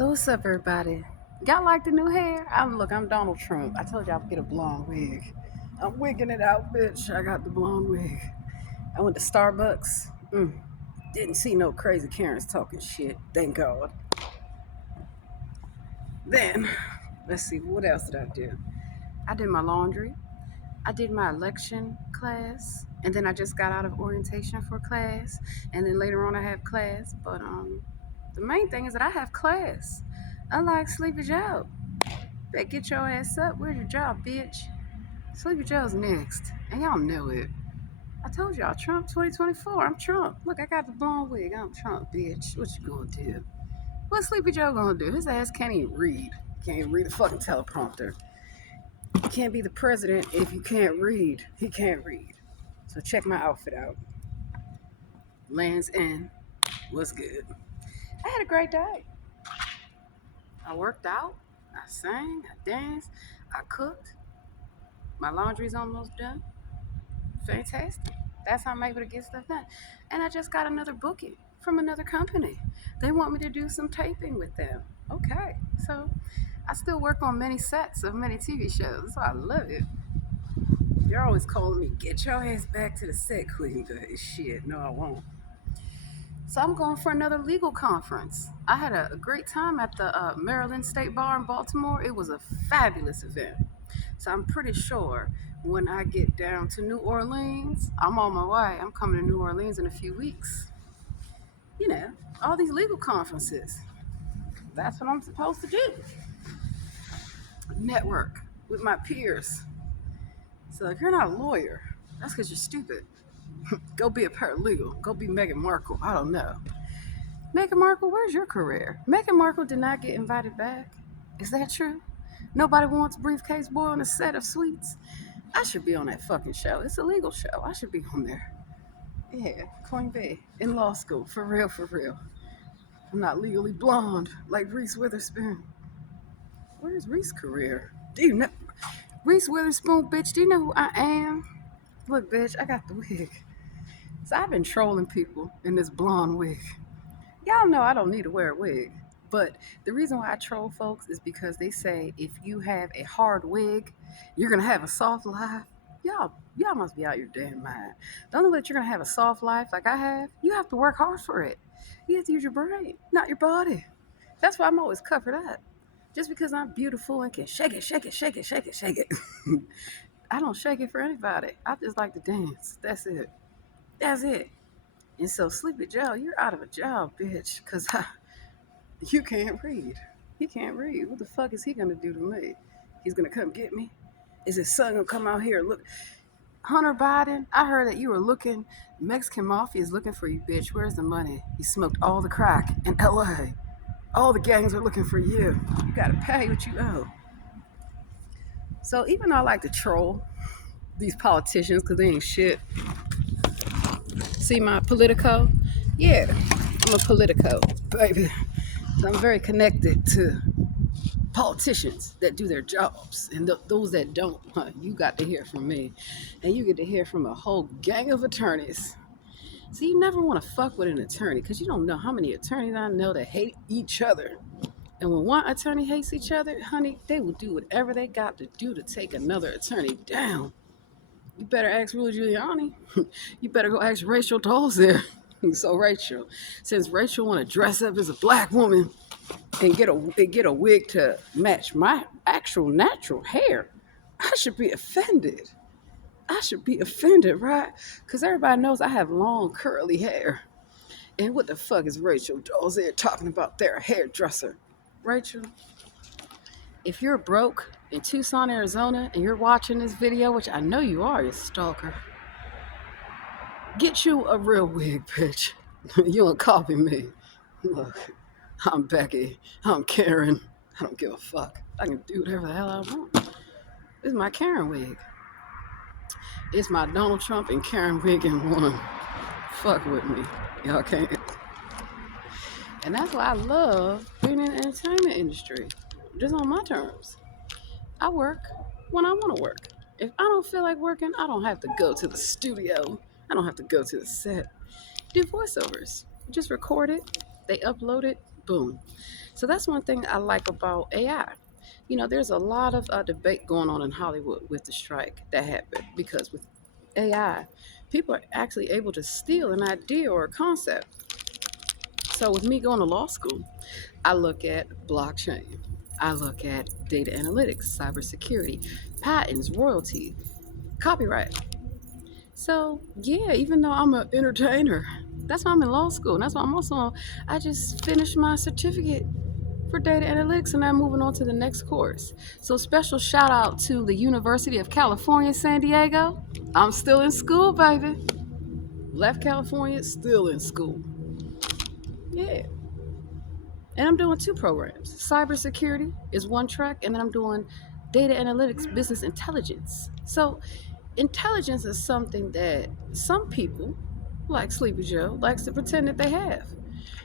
So what's up, everybody? Y'all like the new hair? I'm Donald Trump. I told you I'd get a blonde wig. I'm wigging it out, bitch. I got the blonde wig. I went to Starbucks. Didn't see no crazy Karens talking shit. Thank God. Then, let's see, what else did I do? I did my laundry. I did my election class, and then I just got out of orientation for class, and then later on I have class. But the main thing is that I have class. Unlike Sleepy Joe. Better get your ass up. Where's your job, bitch? Sleepy Joe's next. And y'all know it. I told y'all, Trump 2024. I'm Trump. Look, I got the blonde wig. I'm Trump, bitch. What you gonna do? What's Sleepy Joe gonna do? His ass can't even read. Can't even read a fucking teleprompter. You can't be the president if you can't read. He can't read. So check my outfit out. Lands End. What's good? I had a great day. I worked out. I sang. I danced. I cooked. My laundry's almost done. Fantastic. That's how I'm able to get stuff done. And I just got another booking from another company. They want me to do some taping with them. Okay. So I still work on many sets of many TV shows. So I love it. They're always calling me, get your ass back to the set, Queen. Shit, no, I won't. So I'm going for another legal conference. I had a great time at the Maryland State Bar in Baltimore. It was a fabulous event. So I'm pretty sure when I get down to New Orleans, I'm on my way. I'm coming to New Orleans in a few weeks. You know, all these legal conferences. That's what I'm supposed to do. Network with my peers. So if you're not a lawyer, that's because you're stupid. Go be a paralegal. Go be Meghan Markle. I don't know. Meghan Markle, where's your career? Meghan Markle did not get invited back. Is that true? Nobody wants Briefcase Boy on a set of Suits. I should be on that fucking show. It's a legal show. I should be on there. Yeah, Queen Bee in law school. For real, for real. I'm not legally blonde like Reese Witherspoon. Where's Reese's career? Do you know? Reese Witherspoon, bitch, do you know who I am? Look, bitch, I got the wig. So I've been trolling people in this blonde wig. Y'all know I don't need to wear a wig. But the reason why I troll folks is because they say if you have a hard wig, you're gonna have a soft life. Y'all must be out your damn mind. The only way that you're gonna have a soft life like I have, you have to work hard for it. You have to use your brain, not your body. That's why I'm always covered up. Just because I'm beautiful and can shake it, shake it, shake it, shake it, shake it. I don't shake it for anybody. I just like to dance. That's it. That's it. And so Sleepy Joe, you're out of a job, bitch, because you can't read. He can't read. What the fuck is he gonna do to me? He's gonna come get me? Is his son gonna come out here and look? Hunter Biden, I heard that you were looking. Mexican mafia is looking for you, bitch. Where's the money? He smoked all the crack in LA. All the gangs are looking for you. You gotta pay what you owe. So even though I like to troll these politicians because they ain't shit, see my Politico? Yeah, I'm a Politico, baby. So I'm very connected to politicians that do their jobs, and those that don't, you got to hear from me, and you get to hear from a whole gang of attorneys. So you never want to fuck with an attorney because you don't know how many attorneys I know that hate each other. And when one attorney hates each other, honey, they will do whatever they got to do to take another attorney down. You better ask Rudy Giuliani. You better go ask Rachel Dolezal. So Rachel, since Rachel want to dress up as a black woman and get a wig to match my actual natural hair, I should be offended. I should be offended, right? Because everybody knows I have long curly hair. And what the fuck is Rachel Dolezal talking about there, a hairdresser? Rachel, if you're broke in Tucson, Arizona, and you're watching this video, which I know you are, you stalker, get you a real wig, bitch. You don't copy me. Look, I'm Becky. I'm Karen. I don't give a fuck. I can do whatever the hell I want. This is my Karen wig. It's my Donald Trump and Karen wig in one. Fuck with me. Y'all can't. And that's why I love being in the entertainment industry. Just on my terms. I work when I want to work. If I don't feel like working, I don't have to go to the studio. I don't have to go to the set. Do voiceovers. Just record it. They upload it. Boom. So that's one thing I like about AI. There's a lot of debate going on in Hollywood with the strike that happened because with AI, people are actually able to steal an idea or a concept. So with me going to law school, I look at blockchain, I look at data analytics, cybersecurity, patents, royalty, copyright. So yeah, even though I'm an entertainer, that's why I'm in law school. And that's why I'm also I just finished my certificate for data analytics and I'm moving on to the next course. So special shout out to the University of California, San Diego. I'm still in school, baby. Left California, still in school. Yeah. And I'm doing two programs. Cybersecurity is one track, and then I'm doing data analytics, business intelligence. So intelligence is something that some people, like Sleepy Joe, likes to pretend that they have.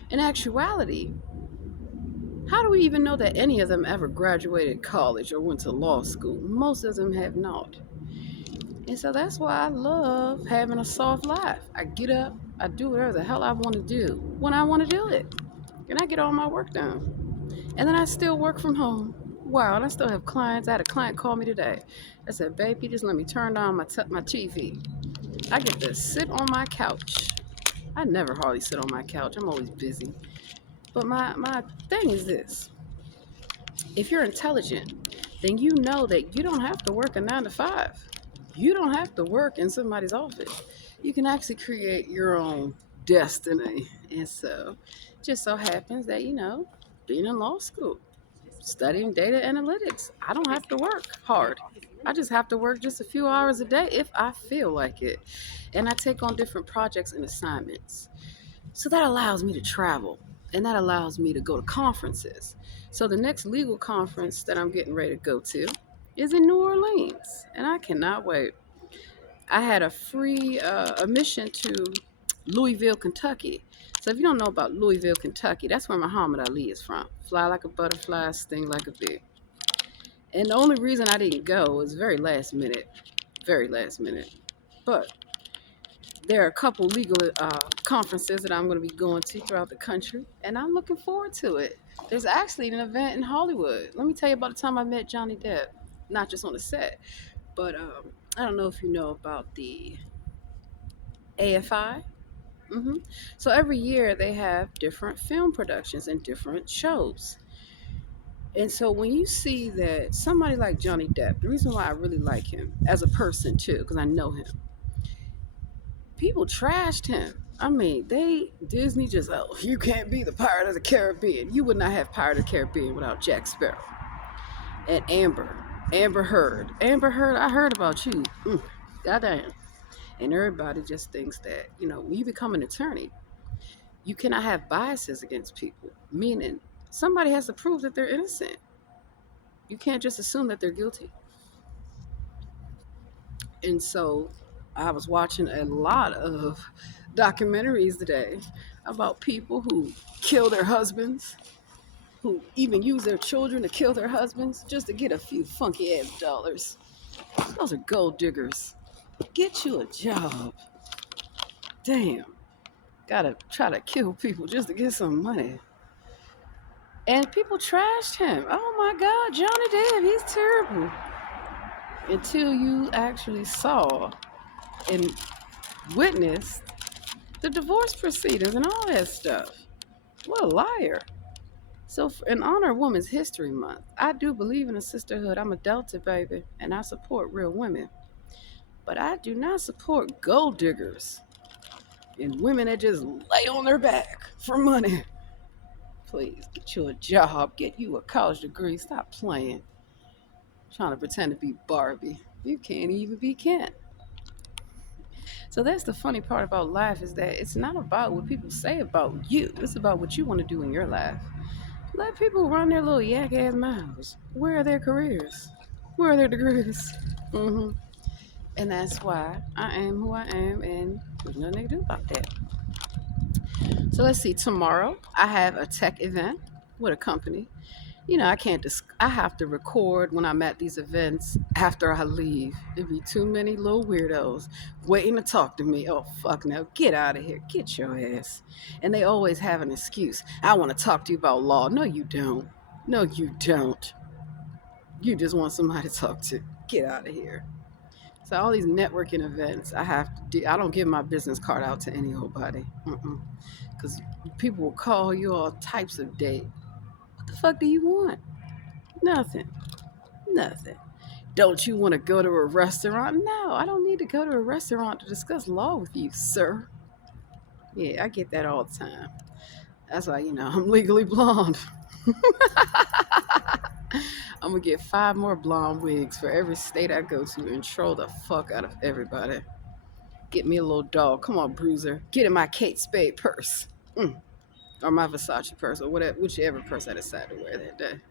In actuality, how do we even know that any of them ever graduated college or went to law school? Most of them have not. And so that's why I love having a soft life. I get up, I do whatever the hell I want to do when I want to do it, and I get all my work done. And then I still work from home. Wow, and I still have clients. I had a client call me today. I said, babe, you just let me turn on my TV. I get to sit on my couch. I never hardly sit on my couch. I'm always busy. But my thing is this. If you're intelligent, then you know that you don't have to work a 9 to 5. You don't have to work in somebody's office. You can actually create your own destiny. And so, just so happens that, being in law school, studying data analytics, I don't have to work hard. I just have to work just a few hours a day if I feel like it. And I take on different projects and assignments. So that allows me to travel and that allows me to go to conferences. So the next legal conference that I'm getting ready to go to is in New Orleans, and I cannot wait. I had a free admission to Louisville, Kentucky. So if you don't know about Louisville, Kentucky, that's where Muhammad Ali is from. Fly like a butterfly, sting like a bee. And the only reason I didn't go was very last minute. But there are a couple legal conferences that I'm going to be going to throughout the country, and I'm looking forward to it. There's actually an event in Hollywood. Let me tell you about the time I met Johnny Depp, not just on the set, but I don't know if you know about the AFI. So every year they have different film productions and different shows. And so when you see that somebody like Johnny Depp, the reason why I really like him as a person too, because I know him, people trashed him. I mean, Disney just, oh, you can't be the Pirate of the Caribbean. You would not have Pirate of the Caribbean without Jack Sparrow and Amber Heard. Amber Heard, I heard about you. Goddamn. And everybody just thinks that, when you become an attorney, you cannot have biases against people, meaning somebody has to prove that they're innocent. You can't just assume that they're guilty. And so I was watching a lot of documentaries today about people who kill their husbands, who even use their children to kill their husbands just to get a few funky ass dollars. Those are gold diggers. Get you a job. Damn. Gotta try to kill people just to get some money. And people trashed him. Oh my God, Johnny Depp, he's terrible. Until you actually saw and witnessed the divorce proceedings and all that stuff. What a liar. So, in honor of Women's History Month, I do believe in a sisterhood. I'm a Delta baby, and I support real women. But I do not support gold diggers and women that just lay on their back for money. Please get you a job, get you a college degree. Stop playing. Trying to pretend to be Barbie. You can't even be Ken. So that's the funny part about life is that it's not about what people say about you. It's about what you want to do in your life. Let people run their little yak ass mouths. Where are their careers? Where are their degrees? And that's why I am who I am, and there's nothing they can do about that. So let's see. Tomorrow I have a tech event with a company. I can't I have to record when I'm at these events after I leave. It'd be too many little weirdos waiting to talk to me. Oh, fuck no. Get out of here. Get your ass. And they always have an excuse. I want to talk to you about law. No, you don't. No, you don't. You just want somebody to talk to. Get out of here. So all these networking events, I have to do. I don't give my business card out to any old body. Because people will call you all types of date. What the fuck do you want? Nothing. Nothing. Don't you want to go to a restaurant? No, I don't need to go to a restaurant to discuss law with you, sir. Yeah, I get that all the time. That's why, I'm legally blonde. I'm going to get 5 more blonde wigs for every state I go to and troll the fuck out of everybody. Get me a little dog. Come on, Bruiser. Get in my Kate Spade purse. Or my Versace purse, or whatever, whichever purse I decide to wear that day.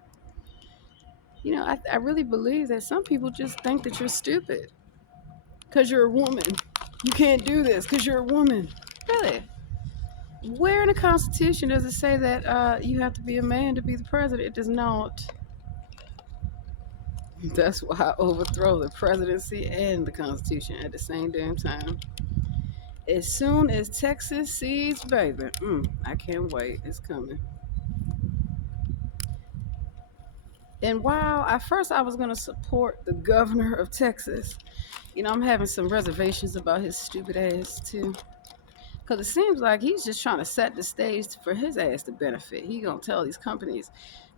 I really believe that some people just think that you're stupid because you're a woman. You can't do this because you're a woman. Really? Where in the Constitution does it say that you have to be a man to be the president? It does not. That's why I overthrow the presidency and the Constitution at the same damn time. As soon as Texas sees baby, I can't wait. It's coming. And while at first I was going to support the governor of Texas, I'm having some reservations about his stupid ass too. Because it seems like he's just trying to set the stage for his ass to benefit. He going to tell these companies,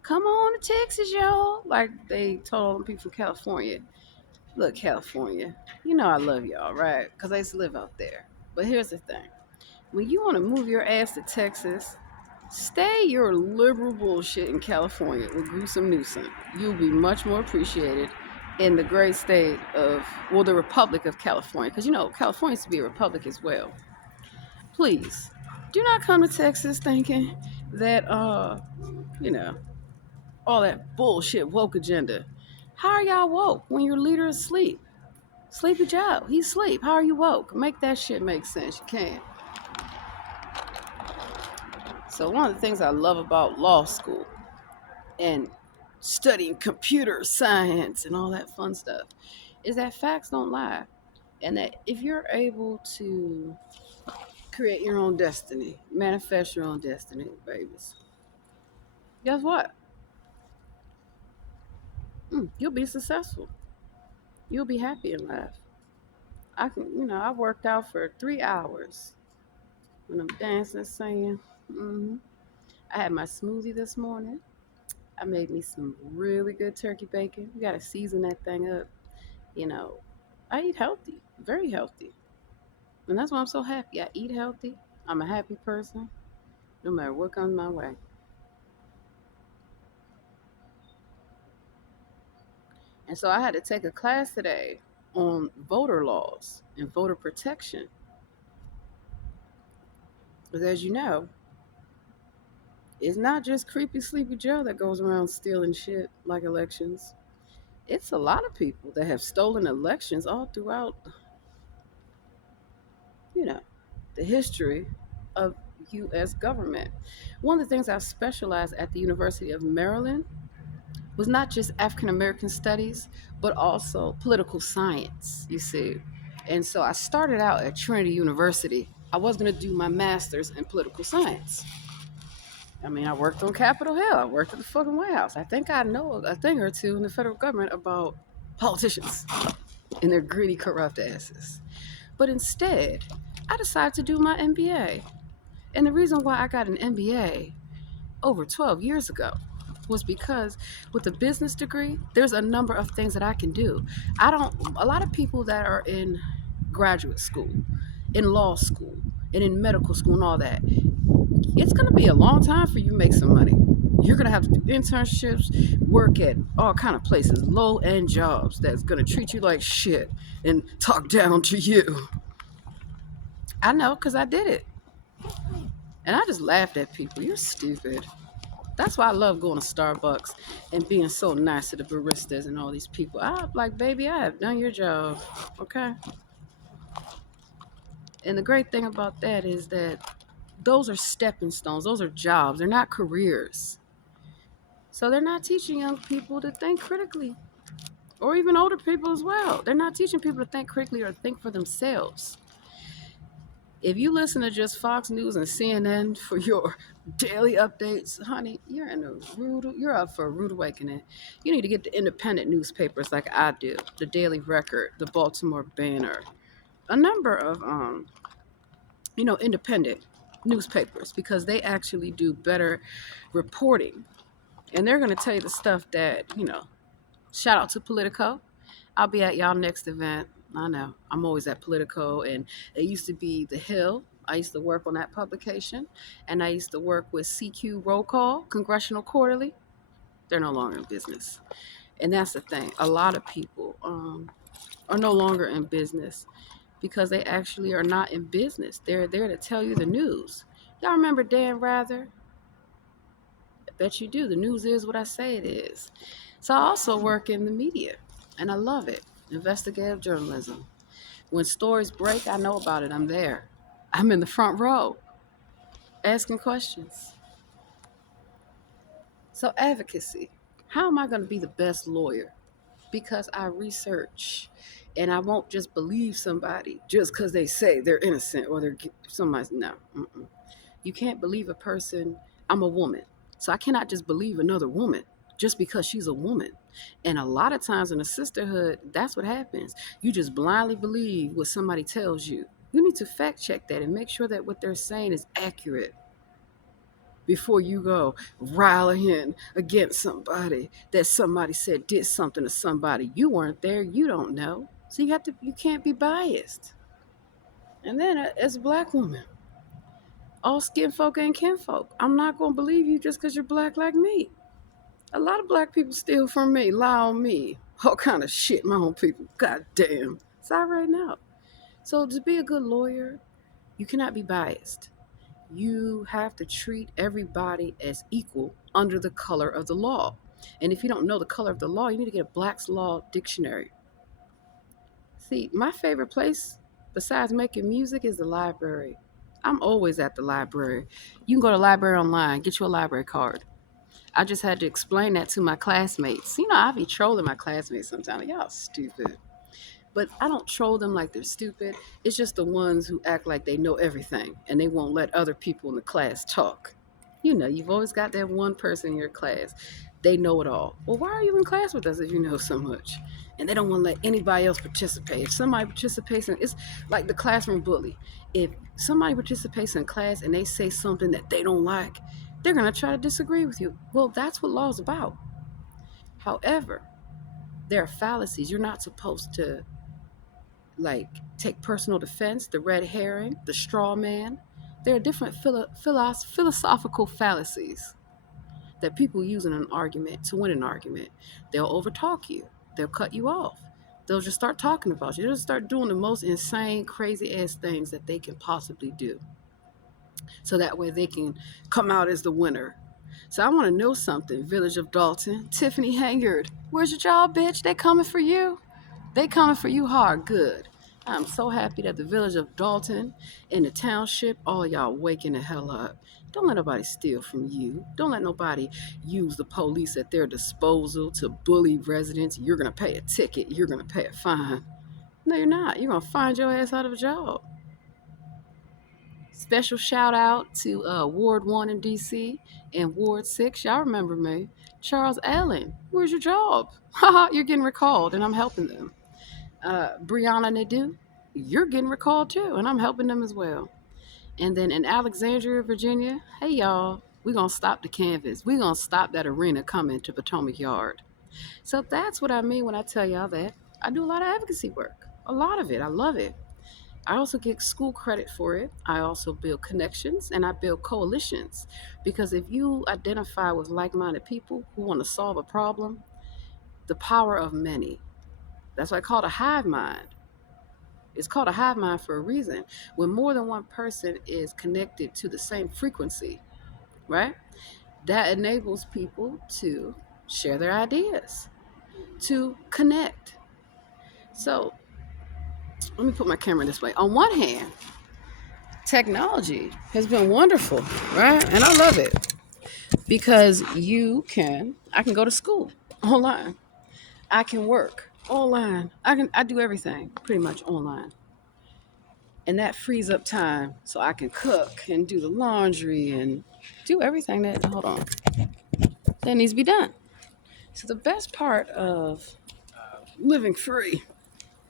come on to Texas, y'all. Like they told all the people from California. Look, California, I love y'all, right? Because I used to live out there. But here's the thing. When you want to move your ass to Texas, stay your liberal bullshit in California with Gruesome Newsom. You'll be much more appreciated in the great state of, the Republic of California. Because, California used to be a republic as well. Please, do not come to Texas thinking that, all that bullshit woke agenda. How are y'all woke when your leader is asleep? Sleepy Joe, he's asleep. How are you woke? Make that shit make sense. You can't. So one of the things I love about law school and studying computer science and all that fun stuff is that facts don't lie. And that if you're able to create your own destiny, manifest your own destiny, babies, guess what? You'll be successful. You'll be happy in life. I worked out for 3 hours when I'm dancing, singing. I had my smoothie this morning. I made me some really good turkey bacon. You gotta season that thing up. You know, I eat healthy, very healthy. And that's why I'm so happy. I eat healthy. I'm a happy person, no matter what comes my way. And so I had to take a class today on voter laws and voter protection. Because as you know, it's not just creepy Sleepy Joe that goes around stealing shit like elections. It's a lot of people that have stolen elections all throughout, you know, the history of U.S. government. One of the things I specialized at the University of Maryland was not just African American studies, but also political science, you see. And so I started out at Trinity University. I was going to do my master's in political science. I mean, I worked on Capitol Hill. I worked at the fucking White House. I think I know a thing or two in the federal government about politicians and their greedy, corrupt asses. But instead, I decided to do my MBA. And the reason why I got an MBA over 12 years ago was because with a business degree, there's a number of things that I can do. A lot of people that are in graduate school, in law school, and in medical school and all that, it's going to be a long time for you to make some money. You're going to have to do internships, work at all kind of places, low-end jobs that's going to treat you like shit and talk down to you. I know, because I did it. And I just laughed at people. You're stupid. That's why I love going to Starbucks and being so nice to the baristas and all these people. I'm like, baby, I have done your job, okay? And the great thing about that is that those are stepping stones. Those are jobs. They're not careers. So they're not teaching young people to think critically, or even older people as well. They're not teaching people to think critically or think for themselves. If you listen to just Fox News and CNN for your daily updates, honey, you're up for a rude awakening. You need to get the independent newspapers like I do, the Daily Record, the Baltimore Banner, a number of independent newspapers, because they actually do better reporting, and they're going to tell you the stuff that shout out to Politico. I'll be at y'all next event. I know I'm always at Politico, and it used to be The Hill. I used to work on that publication, and I used to work with CQ Roll Call, Congressional Quarterly. They're no longer in business, and that's the thing. A lot of people are no longer in business because they actually are not in business. They're there to tell you the news. Y'all remember Dan Rather? I bet you do. The news is what I say it is. So I also work in the media, and I love it. Investigative journalism. When stories break, I know about it. I'm there. I'm in the front row asking questions. So, advocacy. How am I going to be the best lawyer? Because I research, and I won't just believe somebody just because they say they're innocent or they're somebody's. No. Mm-mm. You can't believe a person. I'm a woman. So I cannot just believe another woman just because she's a woman. And a lot of times in a sisterhood, that's what happens. You just blindly believe what somebody tells you. You need to fact check that and make sure that what they're saying is accurate before you go rallying against somebody that somebody said did something to somebody. You weren't there, you don't know. So you can't be biased. And then as a black woman, all skin folk ain't kinfolk. I'm not gonna believe you just because you're black like me. A lot of black people steal from me, lie on me, all kind of shit. My own people, god damn. It's all right now. So to be a good lawyer, you cannot be biased. You have to treat everybody as equal under the color of the law. And if you don't know the color of the law, you need to get a Black's Law dictionary. See, my favorite place besides making music is the library. I'm always at the library. You can go to the library online, get you a library card. I just had to explain that to my classmates. I be trolling my classmates sometimes. Like, y'all stupid. But I don't troll them like they're stupid. It's just the ones who act like they know everything and they won't let other people in the class talk. You've always got that one person in your class. They know it all. Well, why are you in class with us if you know so much? And they don't want to let anybody else participate. If somebody participates it's like the classroom bully. If somebody participates in class and they say something that they don't like, they're going to try to disagree with you. Well, that's what law is about. However, there are fallacies. You're not supposed to take personal defense, the red herring, the straw man. There are different philosophical fallacies that people use in an argument to win an argument. They'll overtalk you. They'll cut you off. They'll just start talking about you. They'll just start doing the most insane, crazy ass things that they can possibly do. So that way they can come out as the winner. So I want to know something, Village of Dalton. Tiffany Hangard, where's your job, bitch? They coming for you. They coming for you hard. Good. I'm so happy that the Village of Dalton and the township, all y'all waking the hell up. Don't let nobody steal from you. Don't let nobody use the police at their disposal to bully residents. You're going to pay a ticket. You're going to pay a fine. No, you're not. You're going to find your ass out of a job. Special shout out to Ward 1 in DC and Ward 6. Y'all remember me. Charles Allen, where's your job? Haha, you're getting recalled and I'm helping them. Brianna Nadeau, you're getting recalled too and I'm helping them as well. And then in Alexandria, Virginia, hey y'all, we're going to stop the canvas. We're going to stop that arena coming to Potomac Yard. So that's what I mean when I tell y'all that. I do a lot of advocacy work. A lot of it. I love it. I also get school credit for it. I also build connections and I build coalitions. Because if you identify with like-minded people who want to solve a problem, the power of many. That's why I call it a hive mind. It's called a hive mind for a reason. When more than one person is connected to the same frequency, right? That enables people to share their ideas, to connect. So let me put my camera this way. On one hand, technology has been wonderful, right? And I love it. because I can go to school online. I can work online. I do everything pretty much online. And that frees up time so I can cook and do the laundry and do everything that needs to be done. So the best part of living free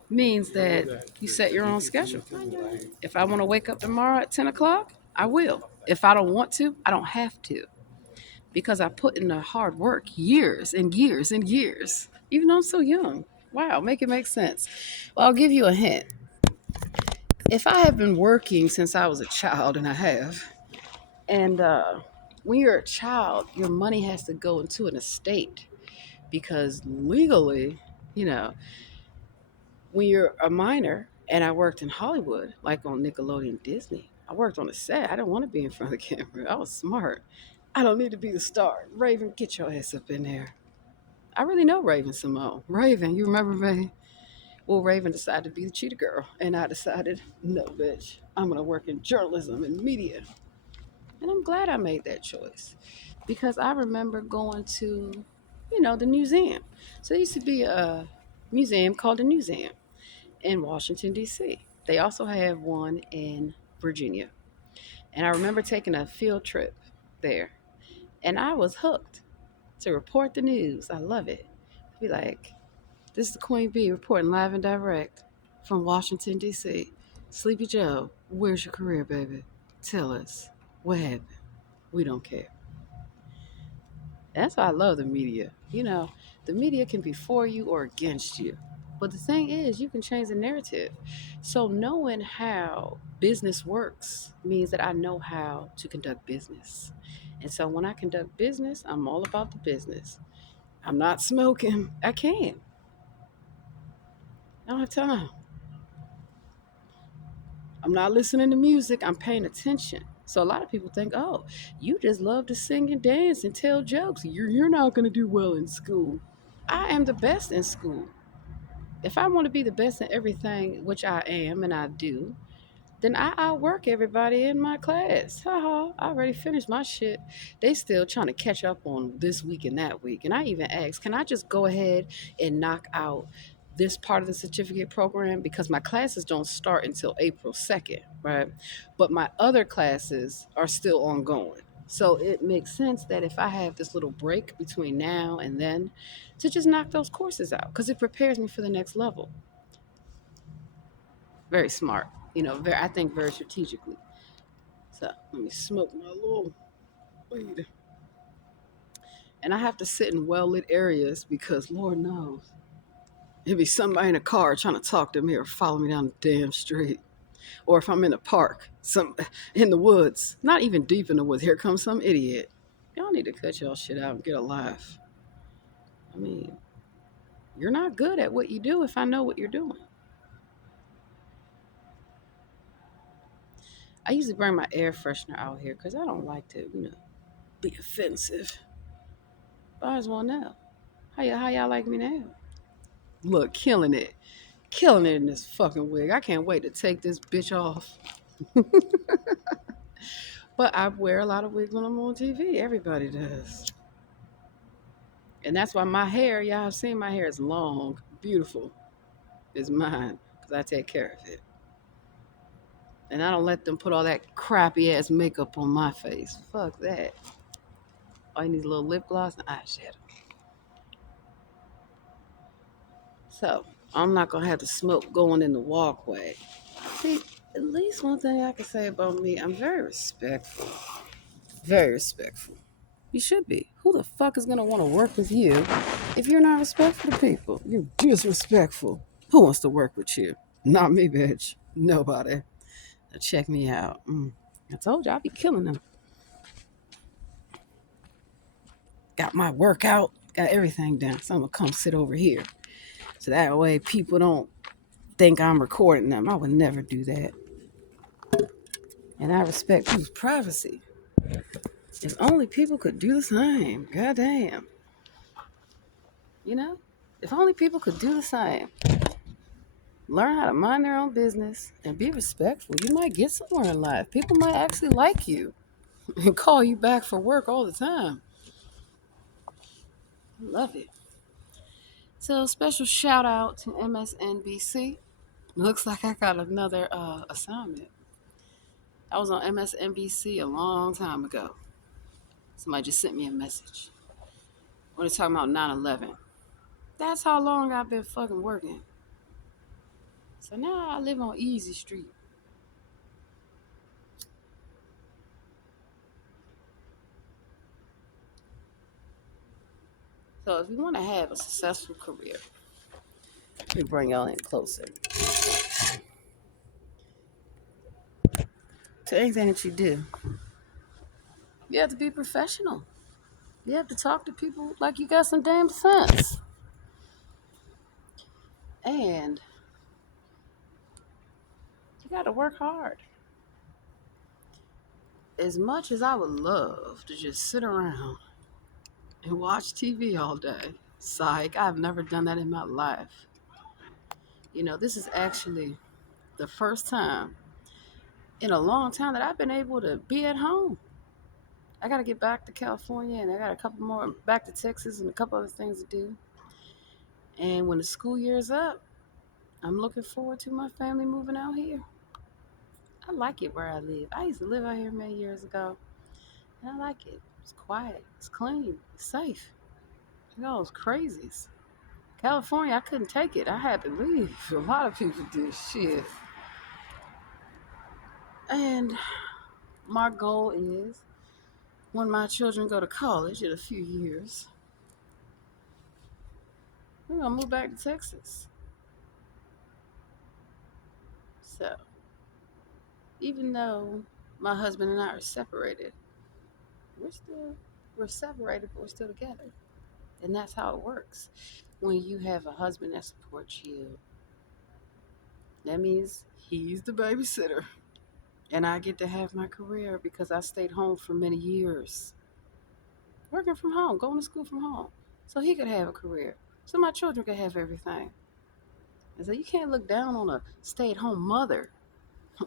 means that you set your own schedule. If I want to wake up tomorrow at 10 o'clock, I will. If I don't want to, I don't have to, because I put in the hard work years and years and years, even though I'm so young. Wow, make it make sense. Well, I'll give you a hint. If I have been working since I was a child, and I have, and when you're a child, your money has to go into an estate because legally, you know, when you're a minor, and I worked in Hollywood, like on Nickelodeon Disney, I worked on the set. I didn't want to be in front of the camera. I was smart. I don't need to be the star. Raven, get your ass up in there. I really know Raven Simone. Raven, you remember me? Well, Raven decided to be the cheetah girl, and I decided, no, bitch, I'm gonna work in journalism and media. And I'm glad I made that choice because I remember going to, the museum. So there used to be a museum called the Museum in Washington, D.C. They also have one in Virginia. And I remember taking a field trip there, and I was hooked to report the news. I love it. Be like, this is the Queen Bee reporting live and direct from Washington, D.C. Sleepy Joe, where's your career, baby? Tell us. What happened? We don't care. That's why I love the media. The media can be for you or against you. But the thing is, you can change the narrative. So knowing how business works means that I know how to conduct business. And so when I conduct business, I'm all about the business. I'm not smoking. I can't. I don't have time. I'm not listening to music. I'm paying attention. So a lot of people think, oh, you just love to sing and dance and tell jokes. You're not going to do well in school. I am the best in school. If I want to be the best in everything, which I am and I do, then I outwork everybody in my class. Haha, I already finished my shit. They still trying to catch up on this week and that week. And I even asked, can I just go ahead and knock out this part of the certificate program? Because my classes don't start until April 2nd, right? But my other classes are still ongoing. So it makes sense that if I have this little break between now and then, to just knock those courses out because it prepares me for the next level. Very smart, I think very strategically. So let me smoke my little weed. And I have to sit in well lit areas because Lord knows there'd be somebody in a car trying to talk to me or follow me down the damn street. Or if I'm in a park, some in the woods, not even deep in the woods, here comes some idiot. Y'all need to cut y'all shit out and get a life. I mean, you're not good at what you do if I know what you're doing. I usually bring my air freshener out here because I don't like to, be offensive. But I just want to know how y'all like me now. Look, killing it in this fucking wig. I can't wait to take this bitch off. But I wear a lot of wigs when I'm on TV. Everybody does, and that's why my hair, y'all have seen my hair is long, beautiful. It's mine because I take care of it, and I don't let them put all that crappy ass makeup on my face. Fuck that. All you need is a little lip gloss and eyeshadow. So I'm not gonna have the smoke going in the walkway. See, at least one thing I can say about me, I'm very respectful. Very respectful. You should be. Who the fuck is gonna want to work with you if you're not respectful to people? You're disrespectful. Who wants to work with you? Not me, bitch. Nobody. Now check me out. I told you I'll be killing them. Got my workout, got everything done. So I'm gonna come sit over here. So that way people don't think I'm recording them. I would never do that. And I respect people's privacy. If only people could do the same. Goddamn. If only people could do the same. Learn how to mind their own business and be respectful. You might get somewhere in life. People might actually like you. and call you back for work all the time. Love it. So special shout out to MSNBC. Looks like I got another assignment. I was on MSNBC a long time ago. Somebody just sent me a message. When they're talking about 9/11. That's how long I've been fucking working. So now I live on Easy Street. So if you want to have a successful career, let me bring y'all in closer. To anything that you do, you have to be professional. You have to talk to people like you got some damn sense. And you got to work hard. As much as I would love to just sit around and watch TV all day, psych, I've never done that in my life. This is actually the first time in a long time that I've been able to be at home. I got to get back to California and I got a couple more back to Texas and a couple other things to do. And when the school year's up, I'm looking forward to my family moving out here. I like it where I live. I used to live out here many years ago, and I like it. It's quiet, it's clean, it's safe. All those crazies. California, I couldn't take it. I had to leave. A lot of people did shit. And my goal is when my children go to college in a few years, we're gonna move back to Texas. So even though my husband and I are separated, we're still we're separated, but we're still together. And that's how it works. When you have a husband that supports you, that means he's the babysitter. And I get to have my career because I stayed home for many years. Working from home, going to school from home. So he could have a career. So my children could have everything. And so you can't look down on a stay at home mother.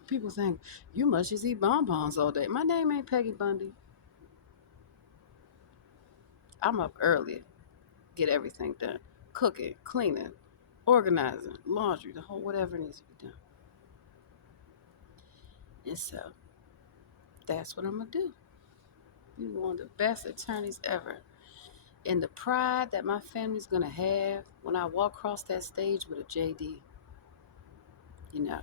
People think, you must just eat bonbons all day. My name ain't Peggy Bundy. I'm up early, get everything done. Cooking, cleaning, organizing, laundry, the whole whatever needs to be done. And so that's what I'm going to do. Be one of the best attorneys ever. And the pride that my family's going to have when I walk across that stage with a JD, you know.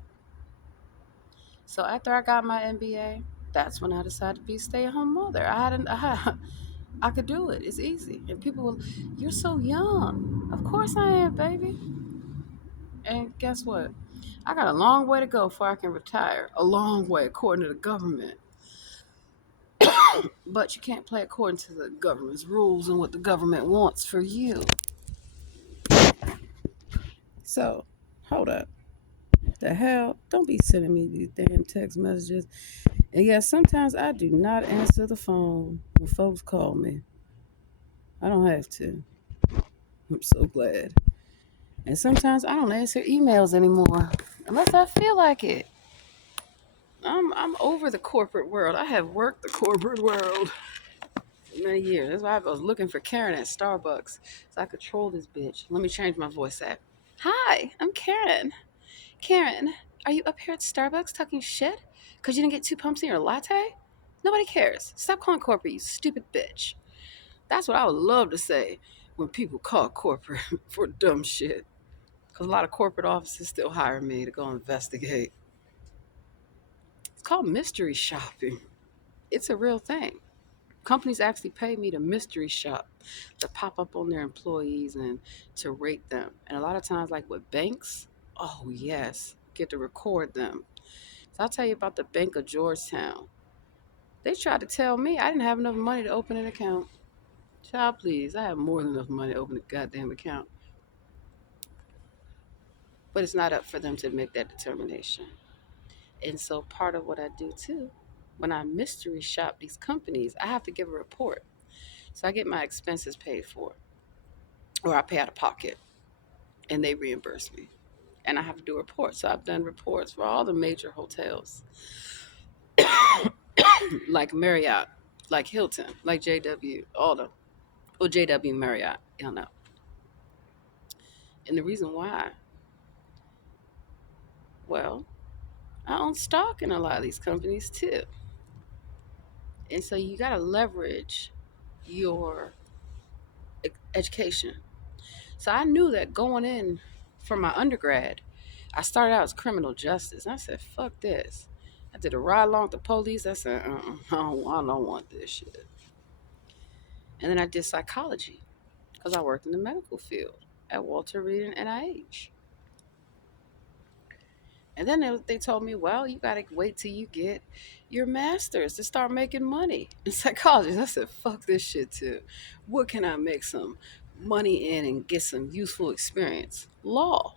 So after I got my MBA, that's when I decided to be a stay-at-home mother. I could do it. It's easy. And people will, you're so young. Of course I am, baby. And guess what? I got a long way to go before I can retire. A long way, according to the government. But you can't play according to the government's rules and what the government wants for you. So, hold up. The hell? Don't be sending me these damn text messages. And yeah, sometimes I do not answer the phone when folks call me. I don't have to. I'm so glad. And sometimes I don't answer emails anymore unless I feel like it. I'm over the corporate world. I have worked the corporate world for many years. That's why I was looking for Karen at Starbucks so I could troll this bitch. Let me change my voice act. Hi, I'm Karen. Karen, are you up here at Starbucks talking shit? Because you didn't get 2 pumps in your latte? Nobody cares. Stop calling corporate, you stupid bitch. That's what I would love to say when people call corporate for dumb shit. Because a lot of corporate offices still hire me to go investigate. It's called mystery shopping. It's a real thing. Companies actually pay me to mystery shop, to pop up on their employees and to rate them. And a lot of times, like with banks, oh yes, get to record them. So I'll tell you about the Bank of Georgetown. They tried to tell me I didn't have enough money to open an account. Child, please, I have more than enough money to open a goddamn account. But it's not up for them to make that determination. And so part of what I do too, when I mystery shop these companies, I have to give a report. So I get my expenses paid for, or I pay out of pocket, and they reimburse me. And I have to do a report. So I've done reports for all the major hotels. like Marriott, like Hilton, like JW, all the, or JW Marriott, y'all know. And the reason why, well, I own stock in a lot of these companies too. And so you got to leverage your education. So I knew that going in for my undergrad, I started out as criminal justice. And I said, fuck this. I did a ride along with the police. I said, I don't want this shit. And then I did psychology because I worked in the medical field at Walter Reed and NIH. And then they told me, well, you got to wait till you get your master's to start making money in psychology. I said, fuck this shit too. What can I make some money in and get some useful experience? Law.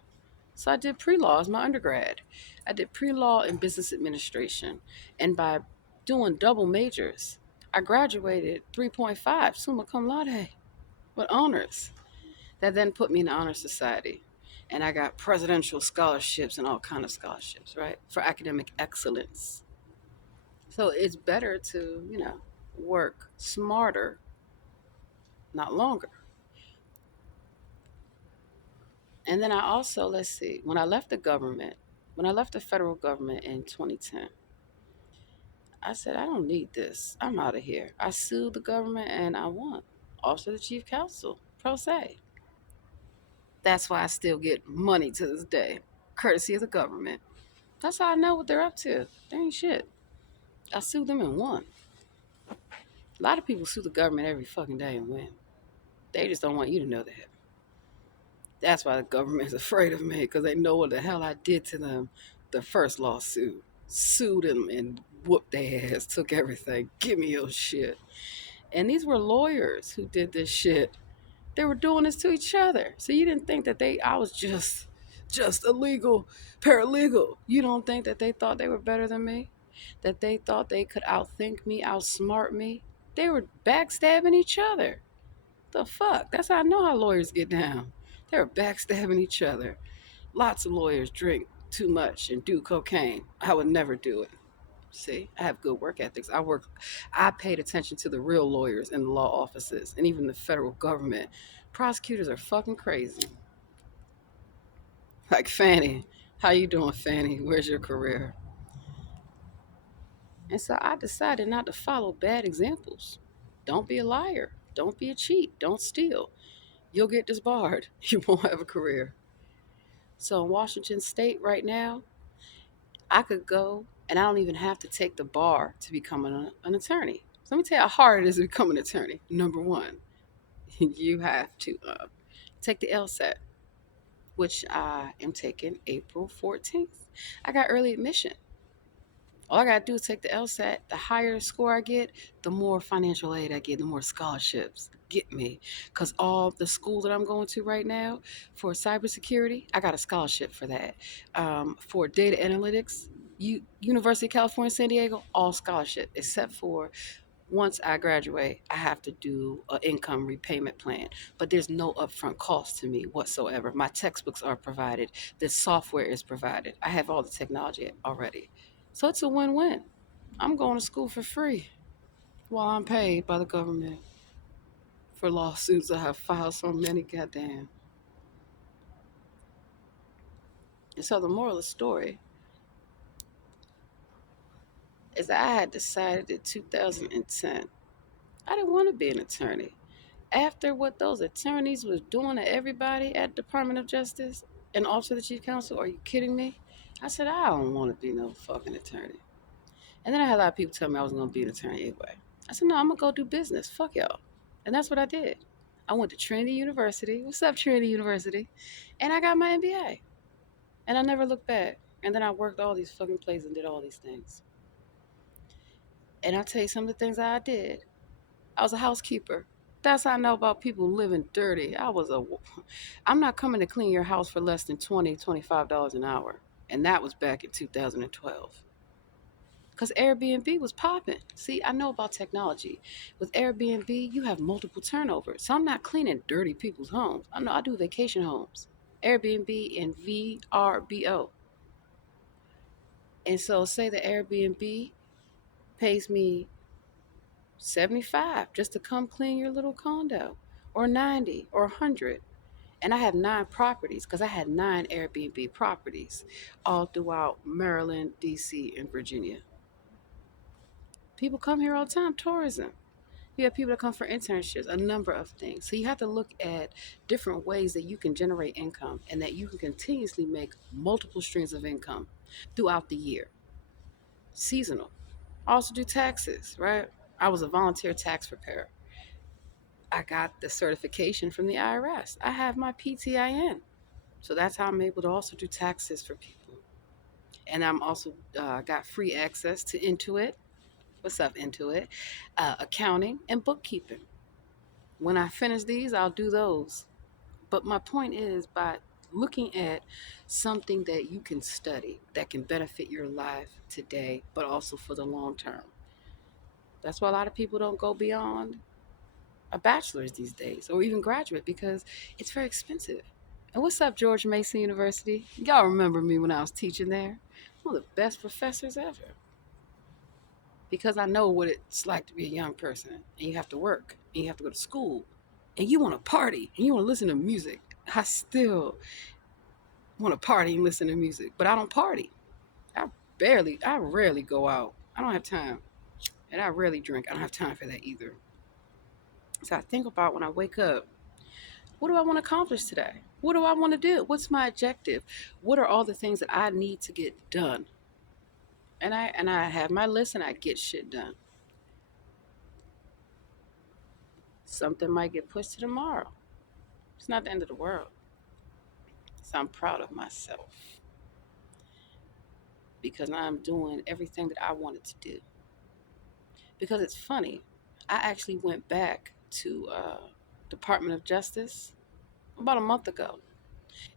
So I did pre-law as my undergrad. I did pre-law and business administration. And by doing double majors, I graduated 3.5 summa cum laude with honors. That then put me in the honor society. And I got presidential scholarships and all kind of scholarships, right? For academic excellence. So it's better to, work smarter, not longer. And then I also, let's see, when I left the federal government in 2010, I said, I don't need this. I'm out of here. I sued the government and I won. Also the chief counsel, pro se. That's why I still get money to this day, courtesy of the government. That's how I know what they're up to. They ain't shit. I sued them and won. A lot of people sue the government every fucking day and win. They just don't want you to know that. That's why the government's afraid of me, because they know what the hell I did to them the first lawsuit. Sued them and whooped their ass, took everything. Give me your shit. And these were lawyers who did this shit. They were doing this to each other. So you didn't think that I was just a legal paralegal. You don't think that they thought they were better than me? That they thought they could outthink me, outsmart me? They were backstabbing each other. The fuck? That's how I know how lawyers get down. They were backstabbing each other. Lots of lawyers drink too much and do cocaine. I would never do it. See, I have good work ethics. I paid attention to the real lawyers in the law offices and even the federal government. Prosecutors are fucking crazy. Like Fanny. How you doing, Fanny? Where's your career? And so I decided not to follow bad examples. Don't be a liar. Don't be a cheat. Don't steal. You'll get disbarred. You won't have a career. So in Washington State right now, I could go and I don't even have to take the bar to become an attorney. So let me tell you how hard it is to become an attorney. Number one, you have to take the LSAT, which I am taking April 14th. I got early admission. All I gotta do is take the LSAT. The higher the score I get, the more financial aid I get, the more scholarships get me. Because all the school that I'm going to right now for cybersecurity, I got a scholarship for that. For data analytics, University of California, San Diego, all scholarship, except for once I graduate, I have to do an income repayment plan. But there's no upfront cost to me whatsoever. My textbooks are provided, the software is provided. I have all the technology already. So it's a win-win. I'm going to school for free while I'm paid by the government for lawsuits I have filed so many goddamn. And so the moral of the story is that I had decided in 2010 I didn't want to be an attorney. After what those attorneys was doing to everybody at Department of Justice and also the Chief Counsel, are you kidding me? I said, I don't want to be no fucking attorney. And then I had a lot of people tell me I was going to be an attorney anyway. I said, no, I'm going to go do business. Fuck y'all. And that's what I did. I went to Trinity University. What's up, Trinity University? And I got my MBA. And I never looked back. And then I worked all these fucking places and did all these things. And I'll tell you some of the things that I did. I was a housekeeper. That's how I know about people living dirty. I'm not coming to clean your house for less than $25 an hour. And that was back in 2012. Because Airbnb was popping. See, I know about technology. With Airbnb, you have multiple turnovers. So I'm not cleaning dirty people's homes. I know I do vacation homes. Airbnb and VRBO. And so say the Airbnb pays me 75 just to come clean your little condo, or 90 or 100. And I have 9 properties because I had 9 Airbnb properties all throughout Maryland, DC, and Virginia. People come here all the time, tourism. You have people that come for internships, a number of things. So you have to look at different ways that you can generate income and that you can continuously make multiple streams of income throughout the year. Seasonal. I also do taxes, right? I was a volunteer tax preparer. I got the certification from the IRS. I have my PTIN. So that's how I'm able to also do taxes for people. And I'm also got free access to Intuit. What's up, Intuit? Accounting and bookkeeping. When I finish these, I'll do those. But my point is, by looking at something that you can study that can benefit your life today, but also for the long term. That's why a lot of people don't go beyond a bachelor's these days, or even graduate, because it's very expensive. And what's up, George Mason University? Y'all remember me when I was teaching there? One of the best professors ever. Because I know what it's like to be a young person, and you have to work, and you have to go to school, and you want to party, and you want to listen to music. I still want to party and listen to music, but I don't party. I rarely go out. I don't have time. And I rarely drink. I don't have time for that either. So I think about when I wake up, what do I want to accomplish today? What do I want to do? What's my objective? What are all the things that I need to get done? And I have my list and I get shit done. Something might get pushed to tomorrow. It's not the end of the world. So I'm proud of myself because I'm doing everything that I wanted to do. Because it's funny, I actually went back to Department of Justice about a month ago.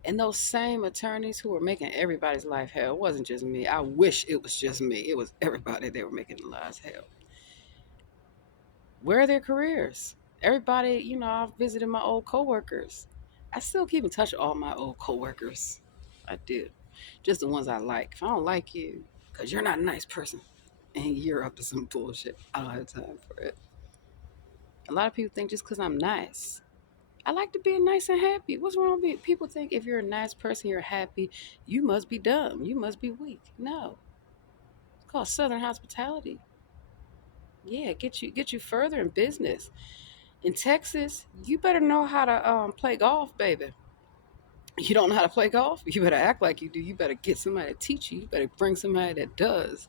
And those same attorneys who were making everybody's life hell, it wasn't just me. I wish it was just me. It was everybody they were making their lives hell. Where are their careers? Everybody, I've visited my old coworkers. I still keep in touch with all my old coworkers. I do. Just the ones I like. If I don't like you, because you're not a nice person and you're up to some bullshit, I don't have time for it. A lot of people think just because I'm nice. I like to be nice and happy. What's wrong with me? People think if you're a nice person, you're happy, you must be dumb. You must be weak. No. It's called Southern hospitality. Yeah, get you further in business. In Texas, you better know how to play golf, baby. You don't know how to play golf? You better act like you do. You better get somebody to teach you. You better bring somebody that does.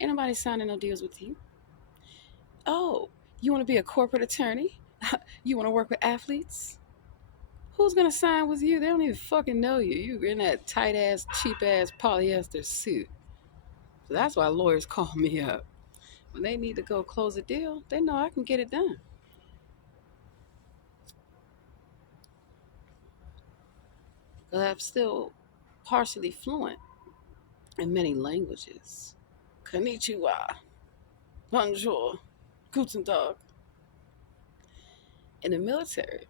Ain't nobody signing no deals with you. Oh, you want to be a corporate attorney? You want to work with athletes? Who's gonna sign with you? They don't even fucking know you. You in that tight ass, cheap ass polyester suit. So that's why lawyers call me up. When they need to go close a deal, they know I can get it done. Because I'm still partially fluent in many languages. Konnichiwa, bonjour, guten tag. In the military,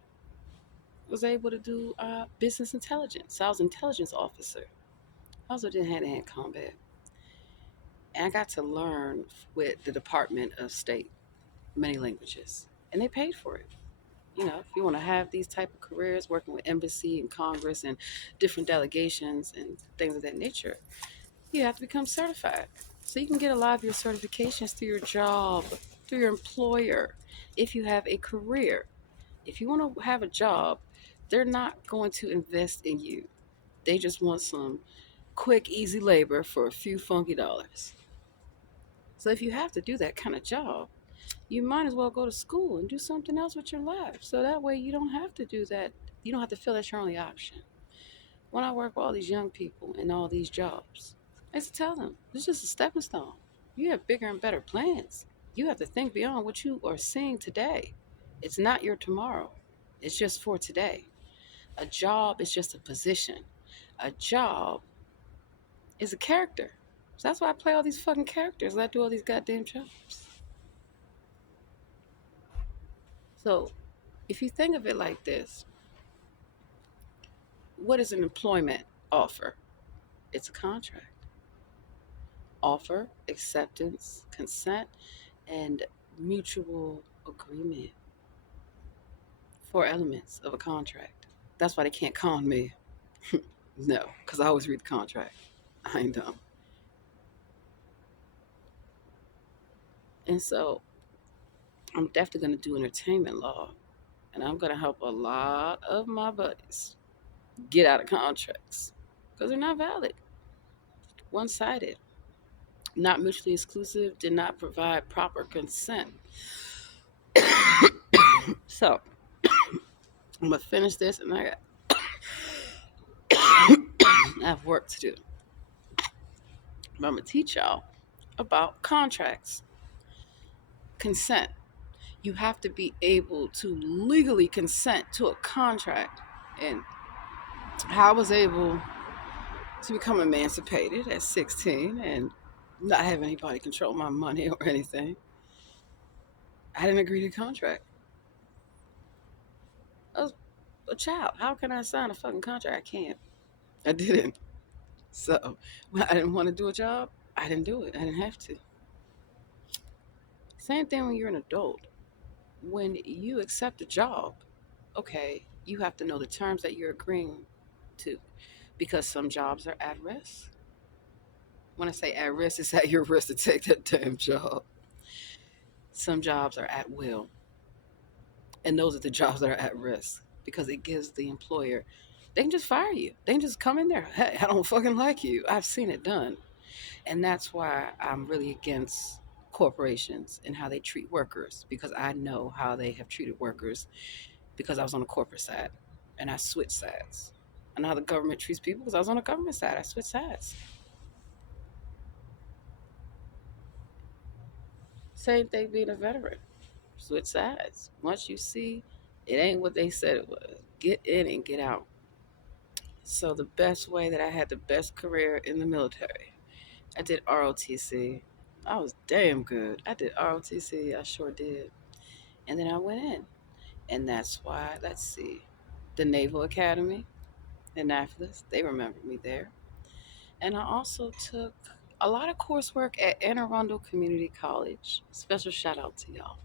was able to do business intelligence. So I was an intelligence officer. I also did hand-to-hand combat. And I got to learn with the Department of State many languages. And they paid for it. If you want to have these type of careers working with embassy and Congress and different delegations and things of that nature, you have to become certified. So you can get a lot of your certifications through your job, through your employer, if you have a career. If you want to have a job, they're not going to invest in you. They just want some quick, easy labor for a few funky dollars. So if you have to do that kind of job, you might as well go to school and do something else with your life. So that way you don't have to do that. You don't have to feel that's your only option. When I work with all these young people in all these jobs, I used to tell them, it's just a stepping stone. You have bigger and better plans. You have to think beyond what you are seeing today. It's not your tomorrow. It's just for today. A job is just a position. A job is a character. So that's why I play all these fucking characters. I do all these goddamn jobs. So if you think of it like this, what is an employment offer? It's a contract. offer, acceptance, consent, and mutual agreement. Four elements of a contract. That's why they can't con me. No, because I always read the contract. I ain't dumb. And so I'm definitely going to do entertainment law. And I'm going to help a lot of my buddies get out of contracts because they're not valid, one sided, not mutually exclusive, did not provide proper consent. So I'm going to finish this and I have work to do. But I'm going to teach y'all about contracts, consent. You have to be able to legally consent to a contract. And how I was able to become emancipated at 16 and not have anybody control my money or anything. I didn't agree to the contract. I was a child. How can I sign a fucking contract? I can't. I didn't. So when I didn't want to do a job, I didn't do it. I didn't have to. Same thing when you're an adult. When you accept a job, okay, you have to know the terms that you're agreeing to because some jobs are at risk. When I say at risk, it's at your risk to take that damn job. Some jobs are at will, and those are the jobs that are at risk because it gives the employer, they can just fire you. They can just come in there. Hey, I don't fucking like you. I've seen it done. And that's why I'm really against corporations and how they treat workers because I know how they have treated workers because I was on the corporate side and I switched sides. I know how the government treats people because I was on the government side. I switched sides. Same thing being a veteran. Switch sides. Once you see it ain't what they said it was, get in and get out. So the best way that I had the best career in the military, I did ROTC. I was damn good. I did ROTC. I sure did. And then I went in. And that's why, let's see, the Naval Academy in Annapolis, they remember me there. And I also took a lot of coursework at Anne Arundel Community College. Special shout out to y'all.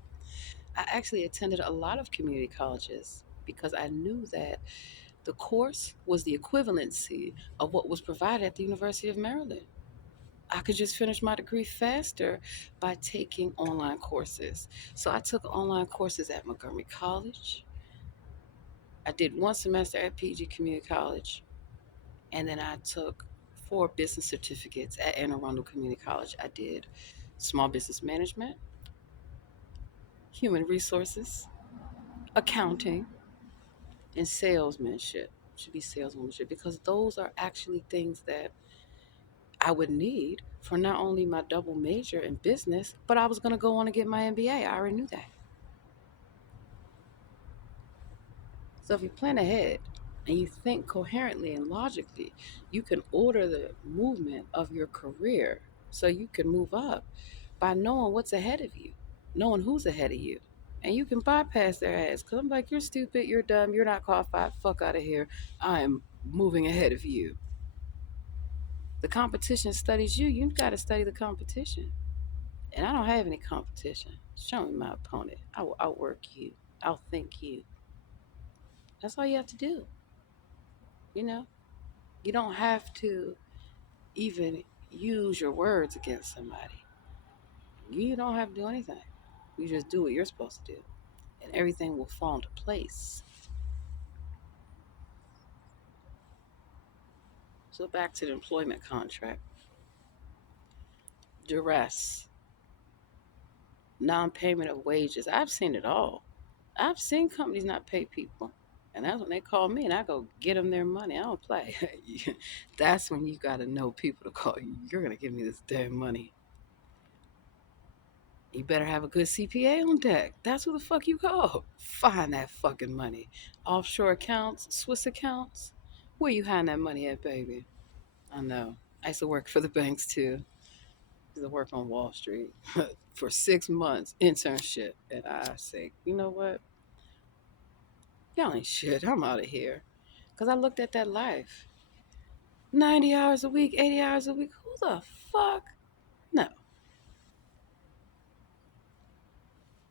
I actually attended a lot of community colleges because I knew that the course was the equivalency of what was provided at the University of Maryland. I could just finish my degree faster by taking online courses. So I took online courses at Montgomery College. I did one semester at PG Community College, and then I took 4 business certificates at Anne Arundel Community College. I did small business management, human resources, accounting, and salesmanship. Should be salesmanship because those are actually things that I would need for not only my double major in business, but I was going to go on and get my MBA. I already knew that. So if you plan ahead and you think coherently and logically, you can order the movement of your career so you can move up by knowing what's ahead of you, knowing who's ahead of you. And you can bypass their ass because I'm like, you're stupid, you're dumb, you're not qualified, fuck out of here. I am moving ahead of you. The competition studies you, you got to study the competition. And I don't have any competition. Show me my opponent. I will outwork you, outthink you. That's all you have to do. You know, you don't have to even use your words against somebody. You don't have to do anything. You just do what you're supposed to do, and everything will fall into place. So back to the employment contract. Duress, non-payment of wages. I've seen it all. I've seen companies not pay people. And that's when they call me and I go get them their money. I don't play. That's when you got to know people to call you. You're going to give me this damn money. You better have a good CPA on deck. That's who the fuck you call. Find that fucking money. Offshore accounts, Swiss accounts. Where you hiding that money at, baby? I know. I used to work for the banks too. I used to work on Wall Street for 6 months internship. And I say, you know what? Y'all ain't shit. I'm out of here. Because I looked at that life. 90 hours a week, 80 hours a week. Who the fuck?